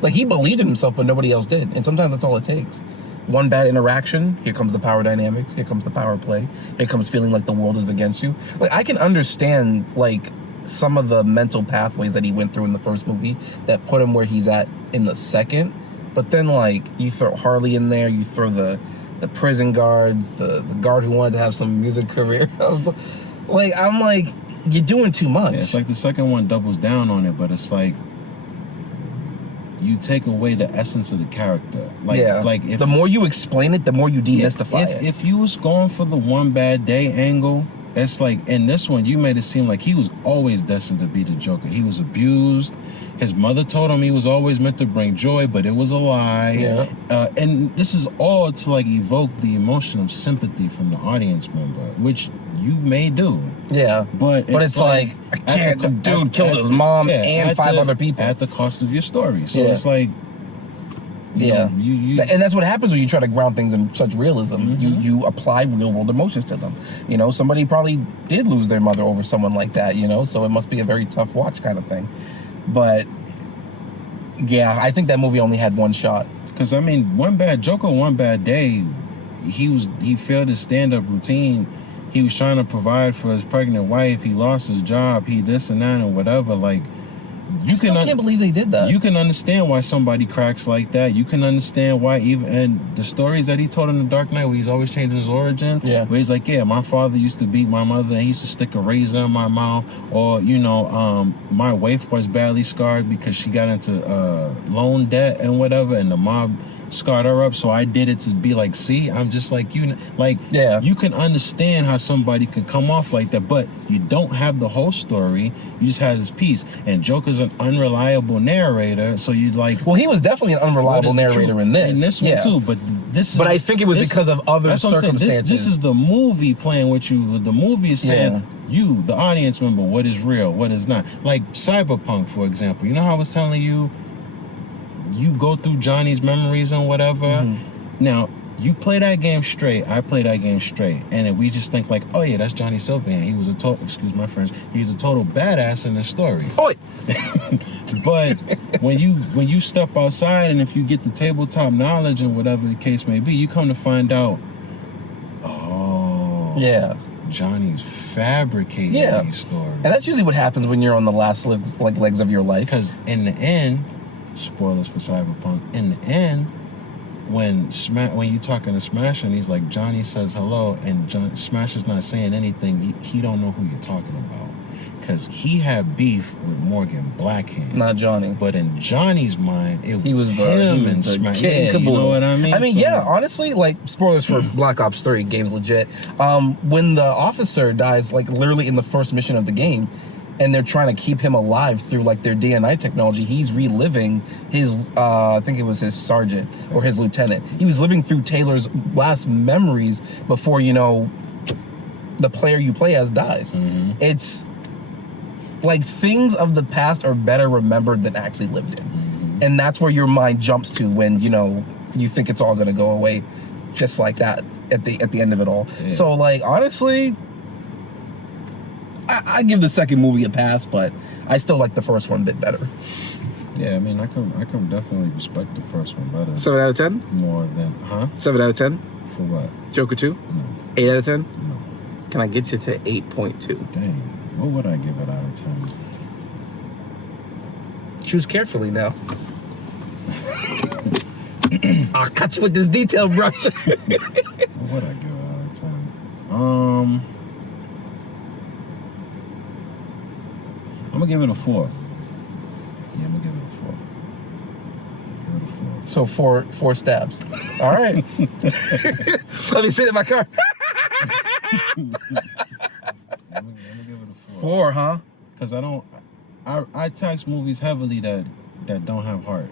like he believed in himself, but nobody else did. And sometimes that's all it takes. One bad interaction, here comes the power dynamics. Here comes the power play. Here comes feeling like the world is against you. Like I can understand like some of the mental pathways that he went through in the first movie that put him where he's at in the second. But then like you throw Harley in there, you throw the prison guards, the guard who wanted to have some music career. I'm like, you're doing too much. Yeah, it's like the second one doubles down on it, but it's like you take away the essence of the character. Like if the more you explain it, the more you demystify it. If you was going for the one bad day angle, it's like in this one you made it seem like he was always destined to be the Joker. He was abused. His mother told him he was always meant to bring joy, but it was a lie. Yeah. And this is all to like evoke the emotion of sympathy from the audience member, which you may do. Yeah. But it's like I can't. The dude killed his mom and 5 other people at the cost of your story. So Yeah. it's like. You know, and that's what happens when you try to ground things in such realism. Mm-hmm. You apply real world emotions to them. You know, somebody probably did lose their mother over someone like that, you know, so it must be a very tough watch kind of thing. But yeah, I think that movie only had one shot. Because I mean, one bad day, he failed his stand-up routine. He was trying to provide for his pregnant wife. He lost his job. He this and that and whatever. Like, I can't believe they did that. You can understand why somebody cracks like that. You can understand why and the stories that he told in The Dark Knight, where he's always changing his origin. Yeah. Where he's like, yeah, my father used to beat my mother, and he used to stick a razor in my mouth, or you know, my wife was badly scarred because she got into loan debt and whatever, and the mob scarred her up. So I did it to be like, see, I'm just like you. Like, yeah, you can understand how somebody could come off like that, but you don't have the whole story. You just have this piece. And Joker's an unreliable narrator, so you'd like. Well, he was definitely an unreliable narrator in this. In this one too, but this. But I think it was because of other circumstances. This is the movie playing with you. The movie is saying. You, the audience member, what is real, what is not. Like Cyberpunk, for example. You know how I was telling you, you go through Johnny's memories and whatever. Mm-hmm. Now, you play that game straight, I play that game straight, and then we just think like, oh yeah, that's Johnny Silverhand. He was a total, excuse my French, he's a total badass in this story. Oh. But when you step outside and if you get the tabletop knowledge and whatever the case may be, you come to find out, oh. Yeah. Johnny's fabricating these stories. And that's usually what happens when you're on the last legs of your life. Because in the end, spoilers for Cyberpunk, in the end, when you talking to Smash and he's like, Johnny says hello, and Smash is not saying anything, he don't know who you're talking about. Because he had beef with Morgan Blackhand. Not Johnny. But in Johnny's mind, it was he was the Smash. Yeah, you know what I mean? Honestly, like, spoilers for Black Ops 3, game's legit. When the officer dies, like, literally in the first mission of the game, and they're trying to keep him alive through, like, their DNI technology, he's reliving his, I think it was his sergeant or his lieutenant. He was living through Taylor's last memories before, you know, the player you play as dies. Mm-hmm. It's like things of the past are better remembered than actually lived in. Mm-hmm. And that's where your mind jumps to when, you know, you think it's all going to go away just like that at the end of it all. Yeah. So, like, honestly, I give the second movie a pass, but I still like the first one a bit better. Yeah, I mean, I can definitely respect the first one better. 7 out of 10? More than, 7 out of 10? For what? Joker 2? No. 8 out of 10? No. Can I get you to 8.2? Dang. What would I give it out of 10? Choose carefully now. I'll cut you with this detail brush. What would I give it out of 10? I'm gonna give it a 4. Yeah, I'm gonna give it a 4. Give it a 4. So four stabs. All right. Let me sit in my car. I'm gonna give it a 4. 4, huh? Because I tax movies heavily that don't have heart.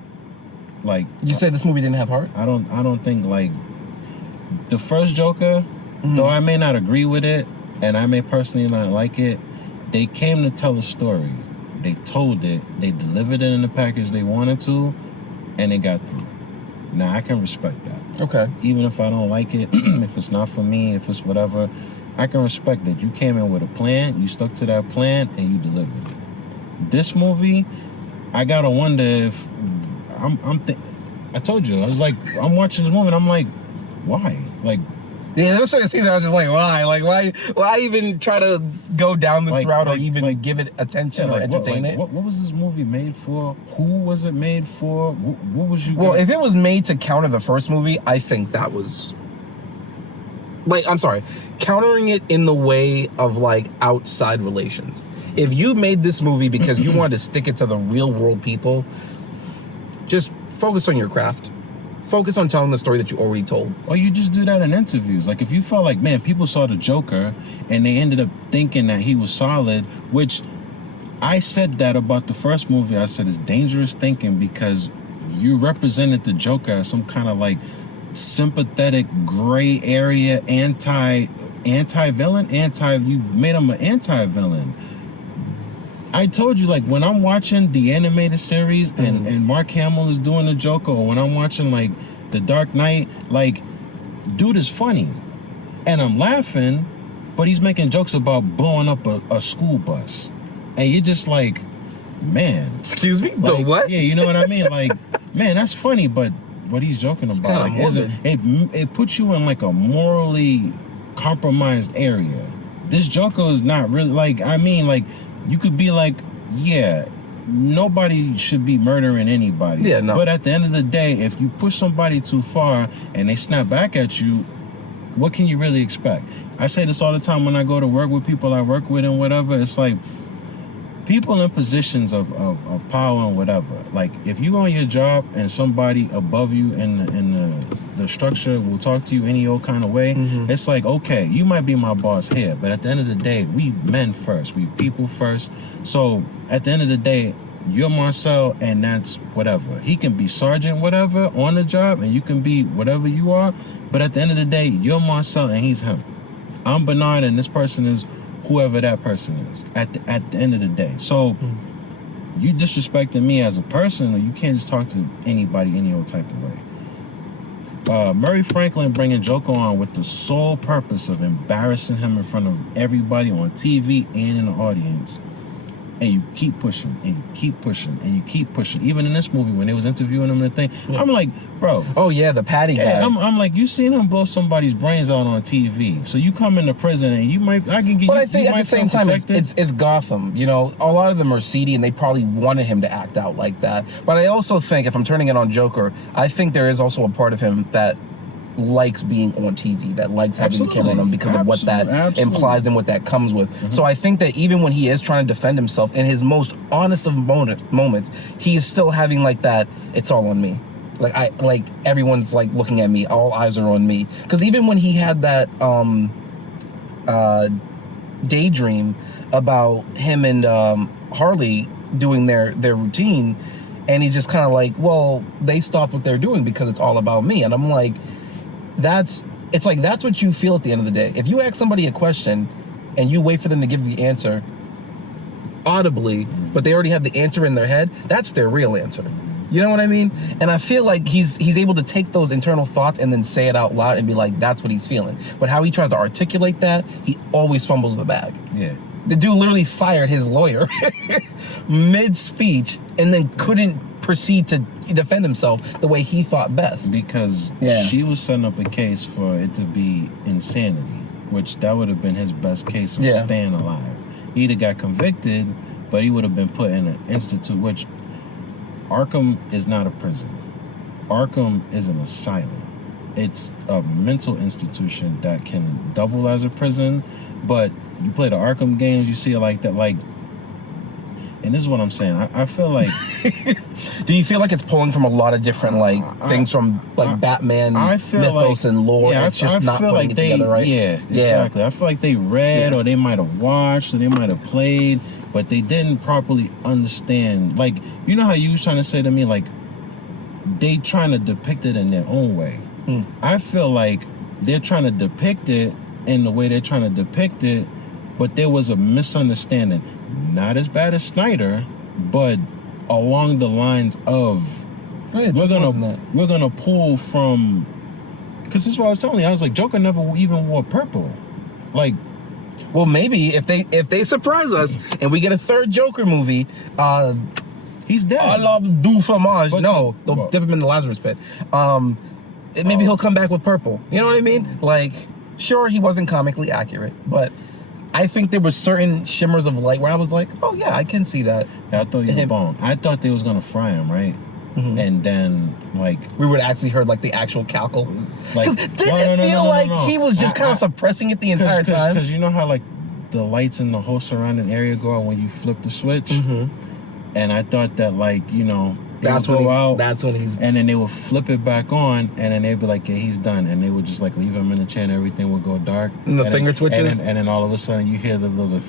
Like, you said this movie didn't have heart? I don't think, like, The first Joker, though I may not agree with it, and I may personally not like it, they came to tell a story. They told it, they delivered it in the package they wanted to, and it got through. Now, I can respect that. Okay. Even if I don't like it, if it's not for me, if it's whatever, I can respect that. You came in with a plan, you stuck to that plan, and you delivered it. This movie, I gotta wonder if I told you, I was like, I'm watching this movie and I'm like, why? Like, yeah, there was certain scenes I was just like, why? Like, why even try to go down this route or even give it attention or entertain it? What was this movie made for? Who was it made for? What was you? Well, if it was made to counter the first movie, I think that was, like, I'm sorry, countering it in the way of, like, outside relations. If you made this movie because you wanted to stick it to the real world people, just focus on your craft. Focus on telling the story that you already told. Or you just do that in interviews. Like, if you felt like, man, people saw the Joker and they ended up thinking that he was solid, which I said that about the first movie. I said it's dangerous thinking because you represented the Joker as some kind of like sympathetic gray area anti-villain. You made him an anti-villain. I told you, like, when I'm watching the animated series and Mark Hamill is doing the Joker, or when I'm watching, like, The Dark Knight, like, dude is funny. And I'm laughing, but he's making jokes about blowing up a school bus. And you're just like, man. Excuse me? Like, the what? Yeah, you know what I mean? Like, man, that's funny, but what he's joking about, like, it puts you in, like, a morally compromised area. This Joker is not really, like, I mean, like, you could be like, yeah, nobody should be murdering anybody. Yeah, no. But at the end of the day, if you push somebody too far and they snap back at you, what can you really expect? I say this all the time when I go to work with people I work with and whatever. It's like, people in positions of power and whatever. Like, if you on your job and somebody above you in the structure will talk to you any old kind of way, it's like, okay, you might be my boss here, but at the end of the day, we men first, we people first. So at the end of the day, you're Marcell and that's whatever. He can be sergeant whatever on the job and you can be whatever you are, but at the end of the day, you're Marcell and he's him. I'm Bernard and this person is whoever that person is at the end of the day. So you disrespecting me as a person, or you can't just talk to anybody any old type of way. Murray Franklin bringing Joker on with the sole purpose of embarrassing him in front of everybody on TV and in the audience. And you keep pushing, and you keep pushing, and you keep pushing. Even in this movie, when they was interviewing him and the thing, I'm like, bro. Oh yeah, the Patty guy. I'm like, you seen him blow somebody's brains out on TV. So you come into prison and you might, I can get. But you, I think you at the same time, it's Gotham. You know, a lot of them are seedy, and they probably wanted him to act out like that. But I also think, if I'm turning it on Joker, I think there is also a part of him that likes being on TV, that likes having the camera on him because of what that implies and what that comes with. So I think that even when he is trying to defend himself in his most honest of moments, he is still having like that, it's all on me. Like everyone's like looking at me, all eyes are on me. Because even when he had that daydream about him and Harley doing their routine, and he's just kind of like, well, they stopped what they're doing because it's all about me. And I'm like, that's what you feel at the end of the day. If you ask somebody a question and you wait for them to give the answer audibly, but they already have the answer in their head, that's their real answer. You know what I mean? And I feel like he's able to take those internal thoughts and then say it out loud and be like, that's what he's feeling. But how he tries to articulate that, he always fumbles the bag. Yeah. The dude literally fired his lawyer mid-speech and then couldn't proceed to defend himself the way he thought best. Because she was setting up a case for it to be insanity, which that would have been his best case of staying alive. He'd have got convicted, but he would have been put in an institute, which Arkham is not a prison. Arkham is an asylum. It's a mental institution that can double as a prison, but you play the Arkham games, you see it like that, like. And this is what I'm saying. I feel like. Do you feel like it's pulling from a lot of different things from Batman mythos and lore? Yeah, it's just not putting it together, right? Yeah, exactly. I feel like they read or they might have watched or they might have played, but they didn't properly understand. Like, you know how you was trying to say to me, like, they trying to depict it in their own way. I feel like they're trying to depict it in the way they're trying to depict it, but there was a misunderstanding. Not as bad as Snyder, but along the lines of we're gonna pull from, because this is what I was telling you. I was like, Joker never even wore purple. Like, well, maybe if they surprise us and we get a third Joker movie, he's dead. I do fromage. But No, they'll dip him in the Lazarus pit. Maybe he'll come back with purple. You know what I mean? Like, sure, he wasn't comically accurate, but I think there were certain shimmers of light where I was like, oh yeah, I can see that. Yeah, I thought you were bone. I thought they was gonna fry him, right? Mm-hmm. And then, like, we would actually heard like the actual cackle. Like, didn't it feel like he was just kind of suppressing it the entire time? Because you know how like the lights in the whole surrounding area go out when you flip the switch. Mm-hmm. And I thought that, like, you know, that's when he's, and then they would flip it back on, and then they'd be like, yeah, he's done, and they would just like leave him in the chair and everything would go dark, and the finger twitches, and then all of a sudden you hear the little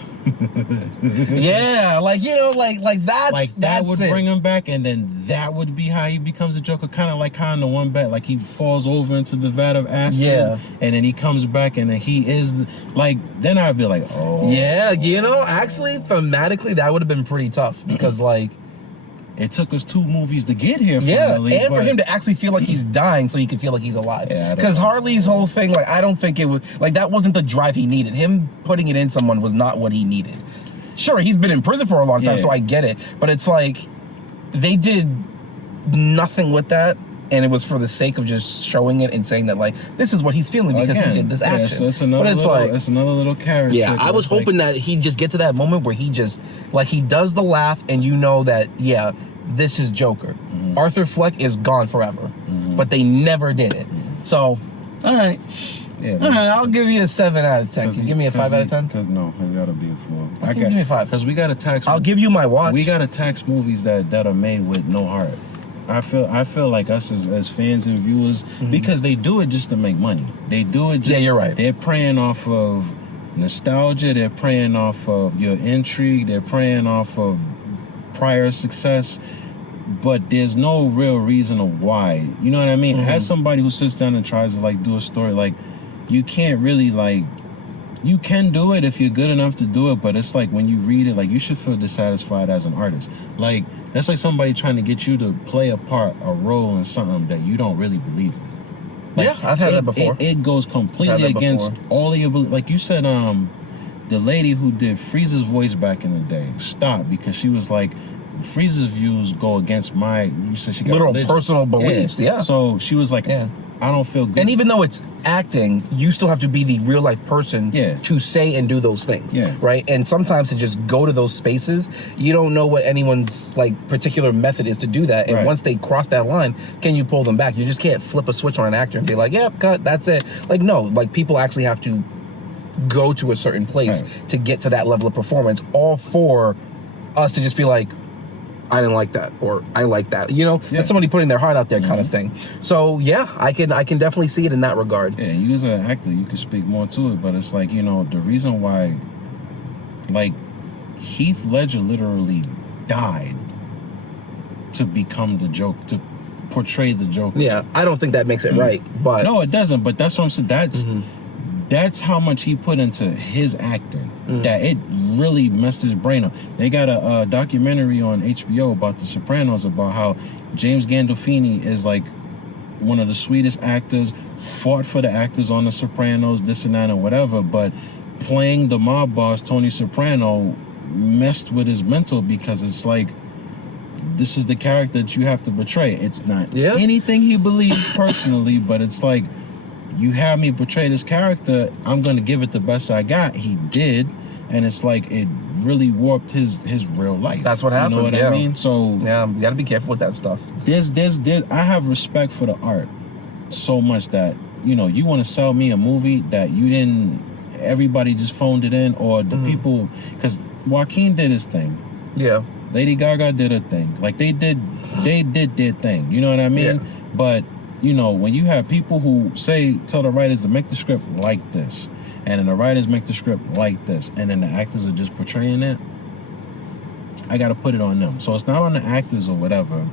yeah, like, you know, like that's like that would bring him back, and then that would be how he becomes a Joker, kind of like how in the one bet, like he falls over into the vat of acid, yeah, and then he comes back, and then he is like, then I'd be like, oh yeah, you know, actually thematically that would have been pretty tough, because like, it took us 2 movies to get here. Finally, and for him to actually feel like he's dying so he could feel like he's alive. Because Harley's whole thing, like, I don't think it was, like, that wasn't the drive he needed. Him putting it in someone was not what he needed. Sure, he's been in prison for a long time, so I get it. But it's like, they did nothing with that, and it was for the sake of just showing it and saying that, like, this is what he's feeling because he did this action. It's another little character. Yeah, I was hoping that he'd just get to that moment where he just, like, he does the laugh, and you know that, yeah, this is Joker. Mm-hmm. Arthur Fleck is gone forever. Mm-hmm. But they never did it. So, all right. Yeah, all right, I'll give you a 7 out of 10. Can you give me a 5 out of 10? Because no, it's got to be a 4. Give me a 5. Because we got to tax. I'll give you my watch. We got to tax movies that are made with no heart. I feel like us as fans and viewers, mm-hmm. because they do it just to make money. They do it just... Yeah, you're right. They're preying off of nostalgia. They're preying off of your intrigue. They're preying off of prior success, but there's no real reason of why. You know what I mean? Mm-hmm. As somebody who sits down and tries to like do a story, like, you can't really, like, you can do it if you're good enough to do it, but it's like when you read it, like, you should feel dissatisfied as an artist. Like, that's like somebody trying to get you to play a role in something that you don't really believe in. Like, yeah, I've had that before. It goes completely against all of your, like you said, the lady who did Frieza's voice back in the day stopped because she was like, Frieza's views go against you said she got literal religious. Personal beliefs, yeah. So she was like, I don't feel good. And even though it's acting, you still have to be the real life person to say and do those things. Yeah. Right? And sometimes to just go to those spaces, you don't know what anyone's like particular method is to do that. And once they cross that line, can you pull them back? You just can't flip a switch on an actor and be like, yep, cut, that's it. Like, no, like, people actually have to go to a certain place to get to that level of performance, all for us to just be like, I didn't like that, or I like that. You know, that's somebody putting their heart out there, kind of thing. So yeah, I can definitely see it in that regard. Yeah, you as an actor, you can speak more to it, but it's like, you know, the reason why, like, Heath Ledger literally died to become the Joker, to portray the Joker. Yeah, I don't think that makes it right, but no, it doesn't. But that's what I'm saying. That's how much he put into his acting, that it really messed his brain up. They got a documentary on HBO about The Sopranos, about how James Gandolfini is like one of the sweetest actors, fought for the actors on The Sopranos, this and that and whatever, but playing the mob boss, Tony Soprano, messed with his mental, because it's like, this is the character that you have to portray. It's not anything he believes personally, but it's like, you have me portray this character, I'm going to give it the best I got. He did, and it's like, it really warped his real life. That's what happens, you know what I mean? So yeah, you got to be careful with that stuff. I have respect for the art so much that, you know, you want to sell me a movie that you didn't, everybody just phoned it in, or the people, because Joaquin did his thing. Yeah. Lady Gaga did her thing. Like, they did their thing. You know what I mean? Yeah. But, you know, when you have people who tell the writers to make the script like this, and then the writers make the script like this, and then the actors are just portraying it, I got to put it on them. So it's not on the actors or whatever.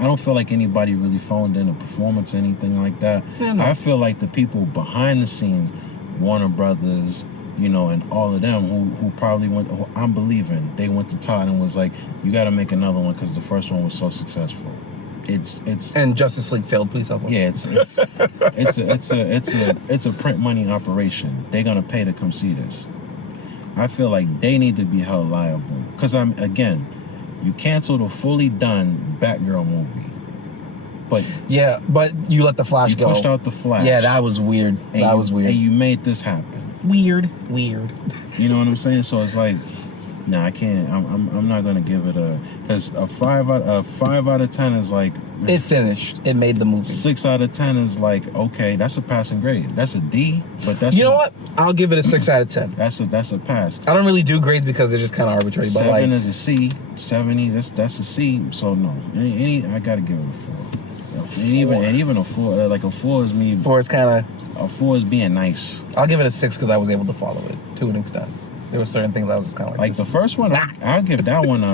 I don't feel like anybody really phoned in a performance or anything like that. Yeah, no. I feel like the people behind the scenes, Warner Brothers, you know, and all of them who probably who I'm believing they went to Todd and was like, you got to make another one because the first one was so successful. It's and Justice League failed. Please help us. yeah, it's a print money operation. They're gonna pay to come see this. I feel like they need to be held liable because you canceled a fully done Batgirl movie, but you let the Flash go. You pushed out the Flash. Yeah, that was weird. That was weird. And you made this happen. Weird. You know what I'm saying? So it's like, nah, I can't. I'm not gonna give it because a 5 out of 10 is like it finished. It made the movie. 6 out of 10 is like, okay, that's a passing grade. That's a D, but that's you know what? I'll give it a 6 out of 10. That's a pass. I don't really do grades because they're just kind of arbitrary. 7 is a C. 70 that's a C. So no, I gotta give it a 4. And even a 4, like a 4 is me. 4 is kind of. A 4 is being nice. I'll give it a 6 because I was able to follow it to an extent. There were certain things I was just kind of like the first one. I'll give that one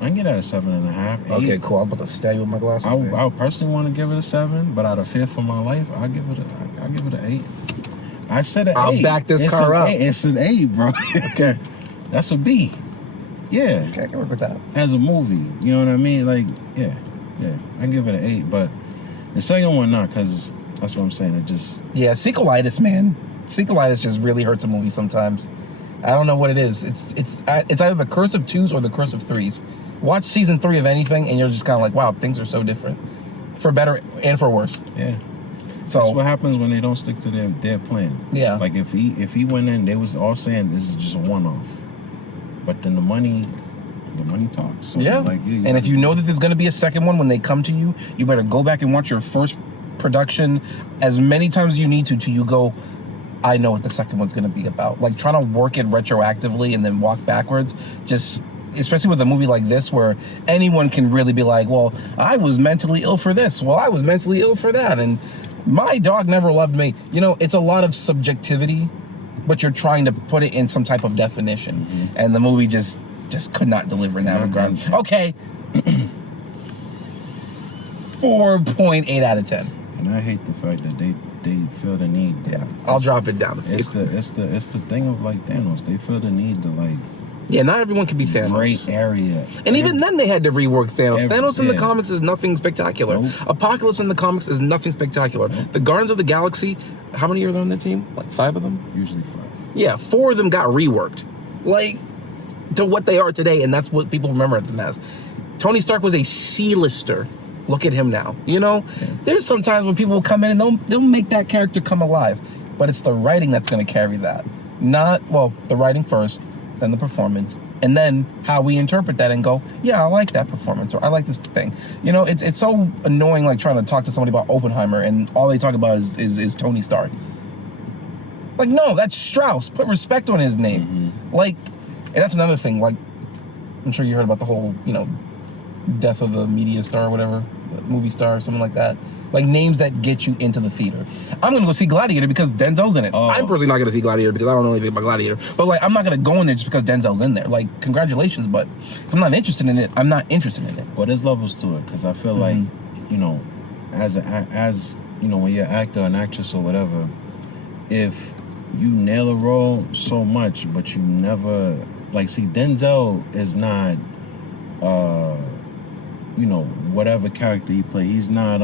I can get that a 7.5. 8. Okay, cool. I'm about to stab you with my glasses. I personally want to give it a 7, but out of fear for my life, I'll give it an 8. I said an 8. I'll back this car up. It's an 8, bro. Okay. That's a B. Yeah. Okay, I can work with that. As a movie, you know what I mean? Like, yeah. I give it an 8, but the second one not, because that's what I'm saying. It just sequelitis, man. Sequelitis just really hurts a movie sometimes. I don't know what it is. It's either the curse of 2s or the curse of 3s. Watch season 3 of anything, and you're just kind of like, wow, things are so different, for better and for worse. Yeah. So that's what happens when they don't stick to their plan. Yeah. Like if he went in, they was all saying this is just a one-off, but then the money talks. So yeah. Like, and if you know that there's going to be a second one when they come to you, you better go back and watch your first production as many times as you need to till you go, I know what the second one's going to be about. Like trying to work it retroactively and then walk backwards, just especially with a movie like this where anyone can really be like, well, I was mentally ill for this. Well, I was mentally ill for that. And my dog never loved me. You know, it's a lot of subjectivity, but you're trying to put it in some type of definition. Mm-hmm. And the movie just could not deliver in that regard. Okay. 4.8 out of 10. And I hate the fact that they feel the need. I'll drop it down. It's the thing of like Thanos. They feel the need to like. Yeah, not everyone can be Thanos. Great area. And even then they had to rework Thanos. Thanos in the comics is nothing spectacular. Nope. Apocalypse in the comics is nothing spectacular. Nope. The Guardians of the Galaxy, how many are there on their team? Like 5 of them? Usually 5. Yeah, 4 of them got reworked. Like, to what they are today, and that's what people remember them as. Tony Stark was a C-lister. Look at him now. You know, there's some times when people will come in and they'll make that character come alive. But it's the writing that's going to carry that. The writing first, then the performance, and then how we interpret that and go, yeah, I like that performance, or I like this thing. You know, it's so annoying, like trying to talk to somebody about Oppenheimer and all they talk about is Tony Stark. Like, no, that's Strauss. Put respect on his name. Mm-hmm. Like, and that's another thing. Like, I'm sure you heard about the whole, death of the media star or whatever, movie star or something like that. Like names that get you into the theater. I'm gonna go see Gladiator because Denzel's in it. Oh. I'm personally not gonna see Gladiator because I don't know anything about Gladiator. But like, I'm not gonna go in there just because Denzel's in there. Like, congratulations, but if I'm not interested in it, I'm not interested in it. But there's levels to it because I feel like, as when you're an actor, an actress, or whatever, if you nail a role so much, but you never Denzel is not. Whatever character he plays, he's not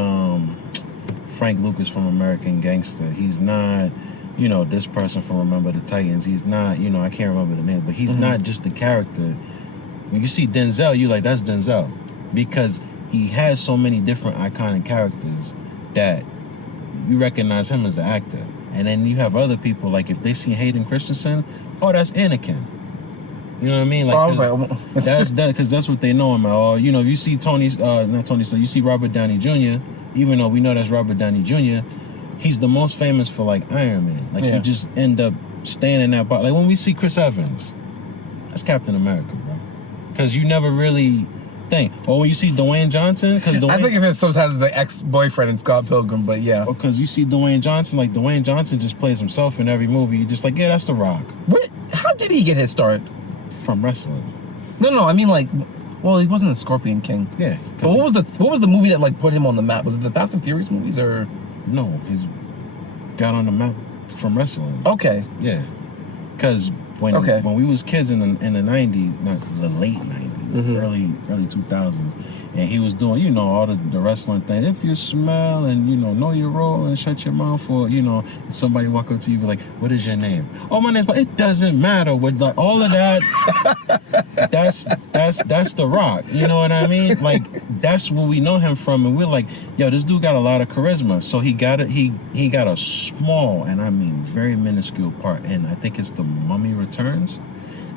Frank Lucas from American Gangster. He's not, this person from Remember the Titans. He's not, I can't remember the name, but he's not just the character. When you see Denzel, you're like, that's Denzel. Because he has so many different iconic characters that you recognize him as the actor. And then you have other people, like if they see Hayden Christensen, oh, that's Anakin. You know what I mean? Like, I was like, that's because that's what they know him. Or you see you see Robert Downey Jr. Even though we know that's Robert Downey Jr., he's the most famous for like Iron Man. Like you just end up staying in that box. Like when we see Chris Evans, that's Captain America, bro. Because you never really think. Or when you see Dwayne Johnson, because I think of him sometimes as the ex-boyfriend in Scott Pilgrim, but yeah. Because you see Dwayne Johnson, like Dwayne Johnson just plays himself in every movie. You're just like, yeah, that's The Rock. How did he get his start? From wrestling. No, I mean like Well, he wasn't a Scorpion King. Yeah. But what was the movie that like put him on the map? Was it the Fast and Furious movies or? No, he's got on the map from wrestling. Okay. Yeah. Because when we was kids in the 90s, not the late 90s, early 2000s, and he was doing, you know, all the wrestling thing. If you smell and, you know your role and shut your mouth, or, you know, somebody walk up to you and be like, what is your name? Oh, my name's, but it doesn't matter. With like all of that, that's The Rock. You know what I mean? Like, that's where we know him from. And we're like, yo, this dude got a lot of charisma. So he got a small, and I mean very minuscule part. And I think it's The Mummy Returns.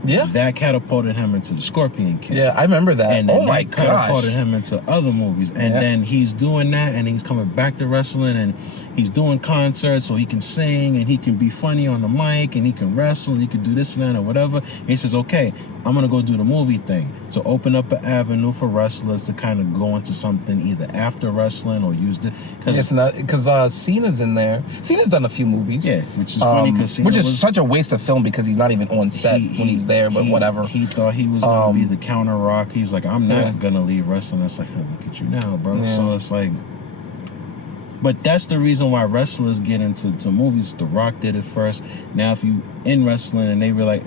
Yeah. That catapulted him into the Scorpion King. Yeah, I remember that. And then my that gosh. catapulted him into other movies. And then he's doing that, and he's coming back to wrestling, and he's doing concerts so he can sing, and he can be funny on the mic, and he can wrestle, and he can do this and that or whatever. And he says, okay, I'm going to go do the movie thing. To open up an avenue for wrestlers to kind of go into something either after wrestling or use it. Because Cena's in there. Cena's done a few movies. Yeah, which is funny because which is such a waste of film because he's not even on set when he's there, but whatever. He thought he was going to be the counter Rock. He's like, I'm not going to leave wrestling. It's like, look at you now, bro. Yeah. So it's like, but that's the reason why wrestlers get into movies. The Rock did it first. Now, if you in wrestling and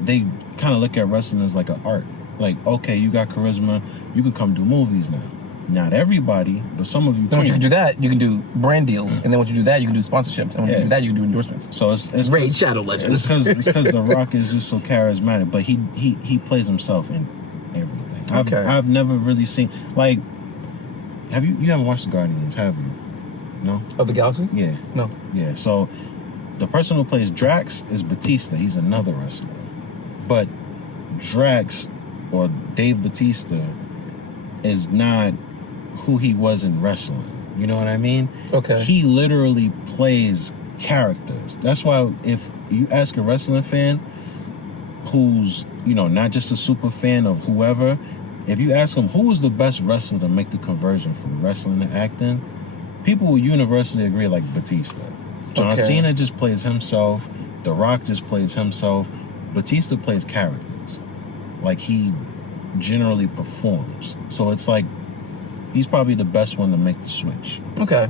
they kind of look at wrestling as like an art. Like, okay, you got charisma, you can come do movies now. Not everybody, but some of you then once you can do that, you can do brand deals. And then once you do that, you can do sponsorships. And once you do that, you can do endorsements. So it's Raid Shadow Legends. It's because The Rock is just so charismatic, but he plays himself in everything. I've never really seen, like, you haven't watched The Guardians, have you? No? Of the Galaxy? Yeah. No. Yeah, so the person who plays Drax is Batista. He's another wrestler. But Drax, or Dave Batista, is not who he was in wrestling. You know what I mean? Okay. He literally plays characters. That's why if you ask a wrestling fan who's, you know, not just a super fan of whoever, if you ask them who was the best wrestler to make the conversion from wrestling to acting, people will universally agree like Batista. John Cena just plays himself. The Rock just plays himself. Batista plays characters. Like, he generally performs. So it's like, he's probably the best one to make the switch. Okay.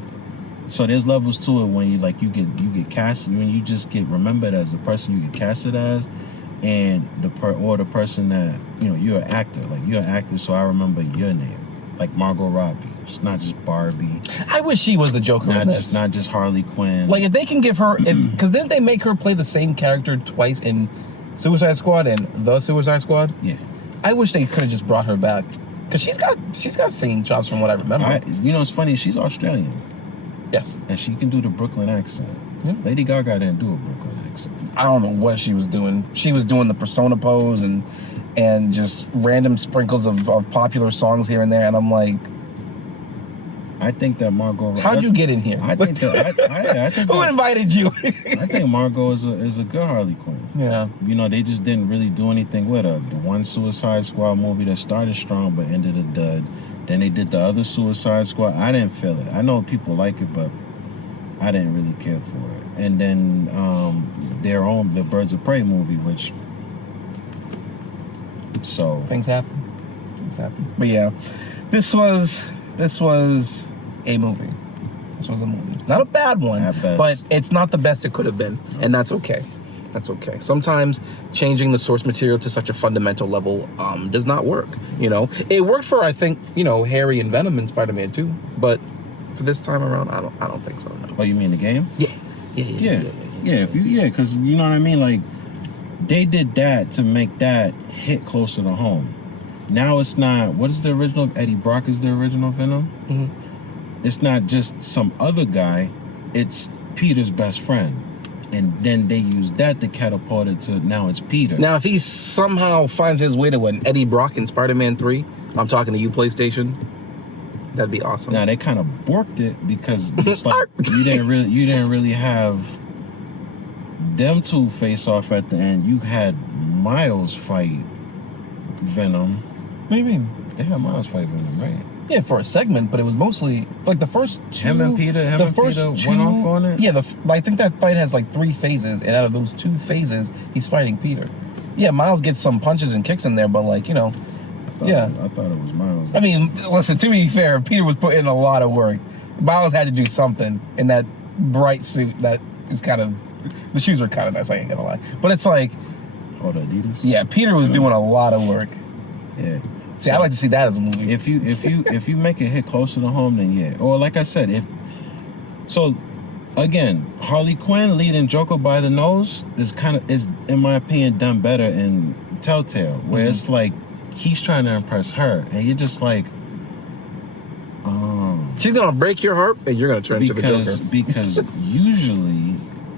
So there's levels to it when you get casted, when you just get remembered as the person you get casted as, and the person that, you know, you're an actor. Like, you're an actor, so I remember your name. Like Margot Robbie. It's not just Barbie. I wish she was the Joker in this. Not just Harley Quinn. Like, if they can give her, because then they make her play the same character twice in Suicide Squad and The Suicide Squad. Yeah. I wish they could have just brought her back. Because she's got singing chops from what I remember. You know, it's funny, she's Australian. Yes. And she can do the Brooklyn accent. Yeah. Lady Gaga didn't do a Brooklyn accent. I don't know what she was doing. She was doing the persona pose and just random sprinkles of popular songs here and there, and I'm like, I think that Margot. How'd you get in here? I think that. Who invited you? I think Margot is a good Harley Quinn. Yeah. You know, they just didn't really do anything with her. The one Suicide Squad movie that started strong but ended a dud. Then they did the other Suicide Squad. I didn't feel it. I know people like it, but I didn't really care for it. And then the Birds of Prey movie, which. So things happen. But yeah, this was a movie. This was a movie. Not a bad one, but it's not the best it could have been, and that's okay. That's okay. Sometimes changing the source material to such a fundamental level does not work. You know, it worked for, I think, you know, Harry and Venom in Spider-Man 2, but for this time around, I don't think so. No. Oh, you mean the game? Yeah. Because you know what I mean. Like, they did that to make that hit closer to home. Now it's not. What is the original? Eddie Brock is the original Venom. Mm-hmm. It's not just some other guy. It's Peter's best friend. And then they use that to catapult it to now it's Peter. Now, if he somehow finds his way to an Eddie Brock in Spider-Man 3, I'm talking to you, PlayStation, that'd be awesome. Now, they kind of borked it because it's like you didn't really have them two face off at the end. You had Miles fight Venom. What do you mean? They had Miles fight Venom, right? Yeah, for a segment, but it was mostly like the first two. Him and Peter went off on it. Yeah, I think that fight has like 3 phases, and out of those 2 phases, he's fighting Peter. Yeah, Miles gets some punches and kicks in there, but like, you know, I thought it was Miles. I mean, listen, to be fair, Peter was putting in a lot of work. Miles had to do something in that bright suit that is kind of, the shoes were kind of nice, I ain't gonna lie. But it's like, oh, the Adidas? yeah, Peter was doing a lot of work. Yeah. See, I like to see that as a movie. If you make it hit closer to home, then yeah. Or like I said, again, Harley Quinn leading Joker by the nose is in my opinion done better in Telltale, where it's like he's trying to impress her, and you're just like, she's gonna break your heart, and you're gonna turn into the Joker. Because usually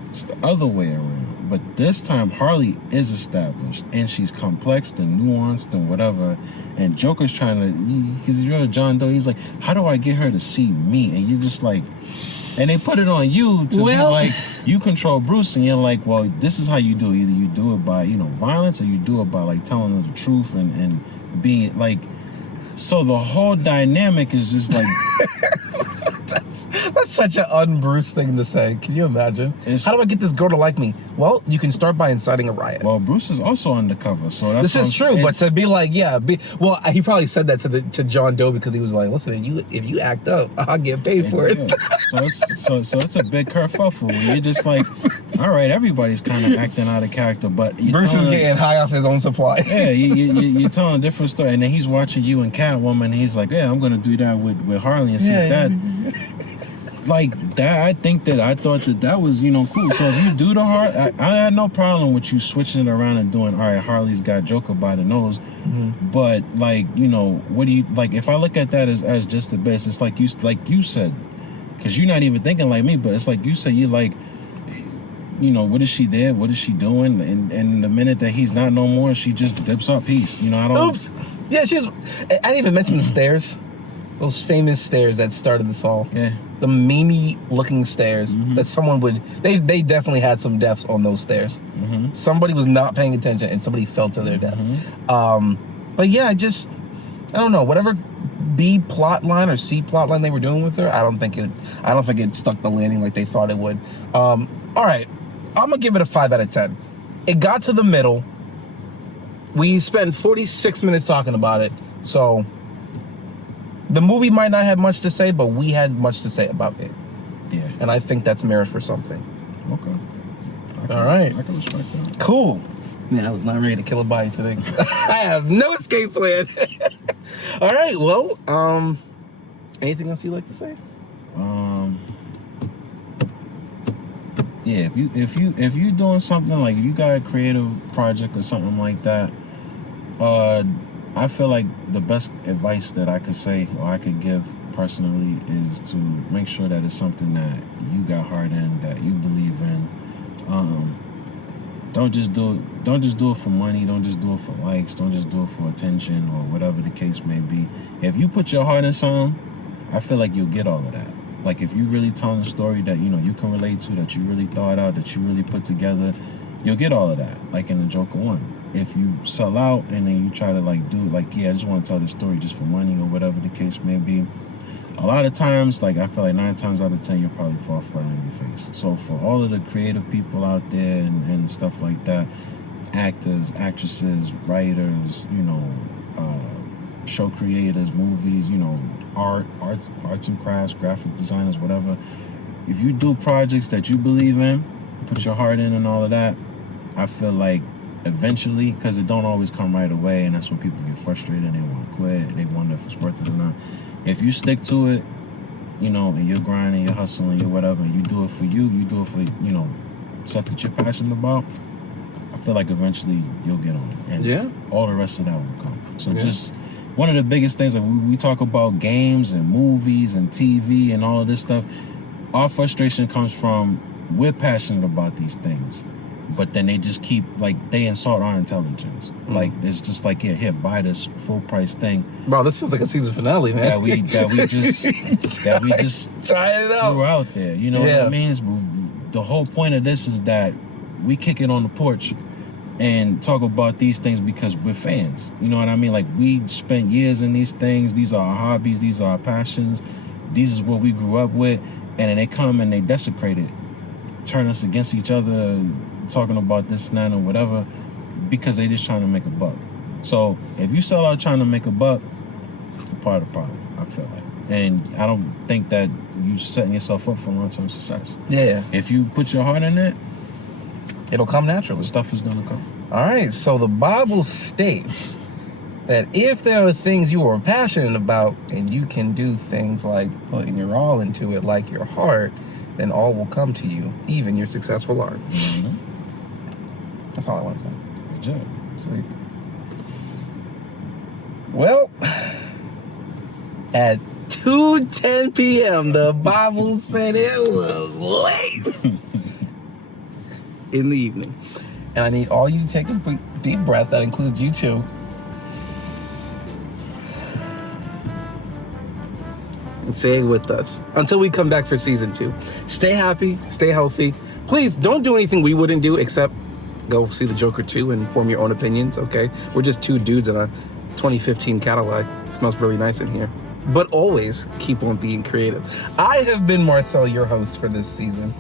it's the other way around, but this time Harley is established, and she's complex and nuanced and whatever, and Joker's trying to, because you're John Doe, he's like, how do I get her to see me? And you're just like, and they put it on you to be like, you control Bruce, and you're like, well, this is how you do it. Either you do it by, violence, or you do it by like telling her the truth and being like, so the whole dynamic is just like That's such an un-Bruce thing to say. Can you imagine? How do I get this girl to like me? Well, you can start by inciting a riot. Well, Bruce is also undercover, so that's this is true. But to be like, well, he probably said that to John Doe because he was like, listen, if you act up, I'll get paid for it. So it's a big kerfuffle. You're just like, all right, everybody's kind of acting out of character, but Bruce is getting high off his own supply. Yeah, you're telling a different story, and then he's watching you and Catwoman, and he's like, yeah, I'm gonna do that with Harley and see that. Like that, I thought that was cool. So if you do the I had no problem with you switching it around and doing, all right, Harley's got Joker by the nose, but like what do you like? If I look at that as just the base, it's like you said, because you're not even thinking like me, but it's like you said, you like, what is she there? What is she doing? And the minute that he's not no more, she just dips up. Peace. I don't. Oops. Yeah, I didn't even mention the stairs. Those famous stairs that started this all. Yeah. The memey looking stairs that someone they definitely had some deaths on those stairs. Somebody was not paying attention and somebody fell to their death. But yeah, I don't know, whatever B plot line or C plot line they were doing with her, I don't think it stuck the landing like they thought it would. All right, I'm gonna give it a 5 out of 10. It got to the middle. We spent 46 minutes talking about it, so the movie might not have much to say, but we had much to say about it. Yeah. And I think that's merit for something. Okay. All right. I can respect that. Cool. Yeah, I was not ready to kill a body today. I have no escape plan. All right. Well, anything else you'd like to say? Yeah, if you doing something like you got a creative project or something like that, I feel like the best advice that I could say or I could give personally is to make sure that it's something that you got heart in, that you believe in. Don't just do it for money. Don't just do it for likes. Don't just do it for attention or whatever the case may be. If you put your heart in something, I feel like you'll get all of that. Like if you really telling a story that you can relate to, that you really thought out, that you really put together, you'll get all of that. Like in the Joker 1. If you sell out and then you try to I just want to tell this story just for money or whatever the case may be, a lot of times, I feel like 9 times out of 10, you'll probably fall flat on your face. So for all of the creative people out there and stuff like that, actors, actresses, writers, show creators, movies, arts and crafts, graphic designers, whatever, if you do projects that you believe in, put your heart in and all of that, I feel like eventually, because it don't always come right away, and that's when people get frustrated and they want to quit and they wonder if it's worth it or not. If you stick to it, and you're grinding, you're hustling, you're whatever, you do it for you do it for stuff that you're passionate about, I feel like eventually you'll get on it, and all the rest of that will come. So just one of the biggest things, like we talk about games and movies and TV and all of this stuff, our frustration comes from we're passionate about these things, but then they just keep they insult our intelligence. It's just here, buy this full price thing. Bro, this feels like a season finale, man. That we just tie it up. threw out there. You know what I mean? The whole point of this is that we kick it on the porch and talk about these things because we're fans. You know what I mean? We spent years in these things. These are our hobbies. These are our passions. These is what we grew up with. And then they come and they desecrate it, turn us against each other, talking about this, that, or whatever, because they just trying to make a buck. So if you sell out trying to make a buck, you're part of the problem, I feel like. And I don't think that you setting yourself up for long-term success. Yeah. If you put your heart in it, It'll come naturally. stuff is gonna come. All right, so the Bible states that if there are things you are passionate about and you can do things like putting your all into it, like your heart, then all will come to you, even your successful art. Mm-hmm. That's all I want to say. Good job. Sweet. Well, at 2:10 p.m., the Bible said it was late in the evening. And I need all you to take a deep breath. That includes you too. And say it with us until we come back for season 2. Stay happy, stay healthy. Please don't do anything we wouldn't do except go see the Joker 2 and form your own opinions, okay? We're just two dudes in a 2015 Cadillac. It smells really nice in here. But always keep on being creative. I have been Marcell, your host for this season.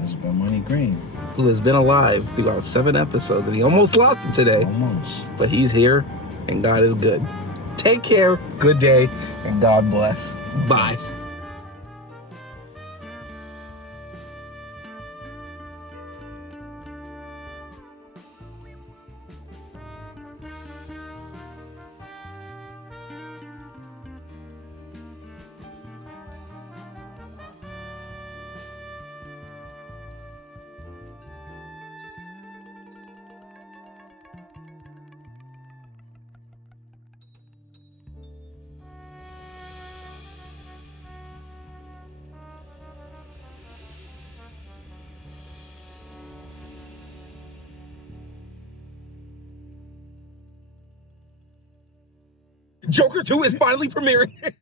This has been Money Green. Who has been alive throughout 7 episodes, and he almost lost it today. Almost. But he's here, and God is good. Take care, good day, and God bless. Bye. Joker 2 is finally premiering.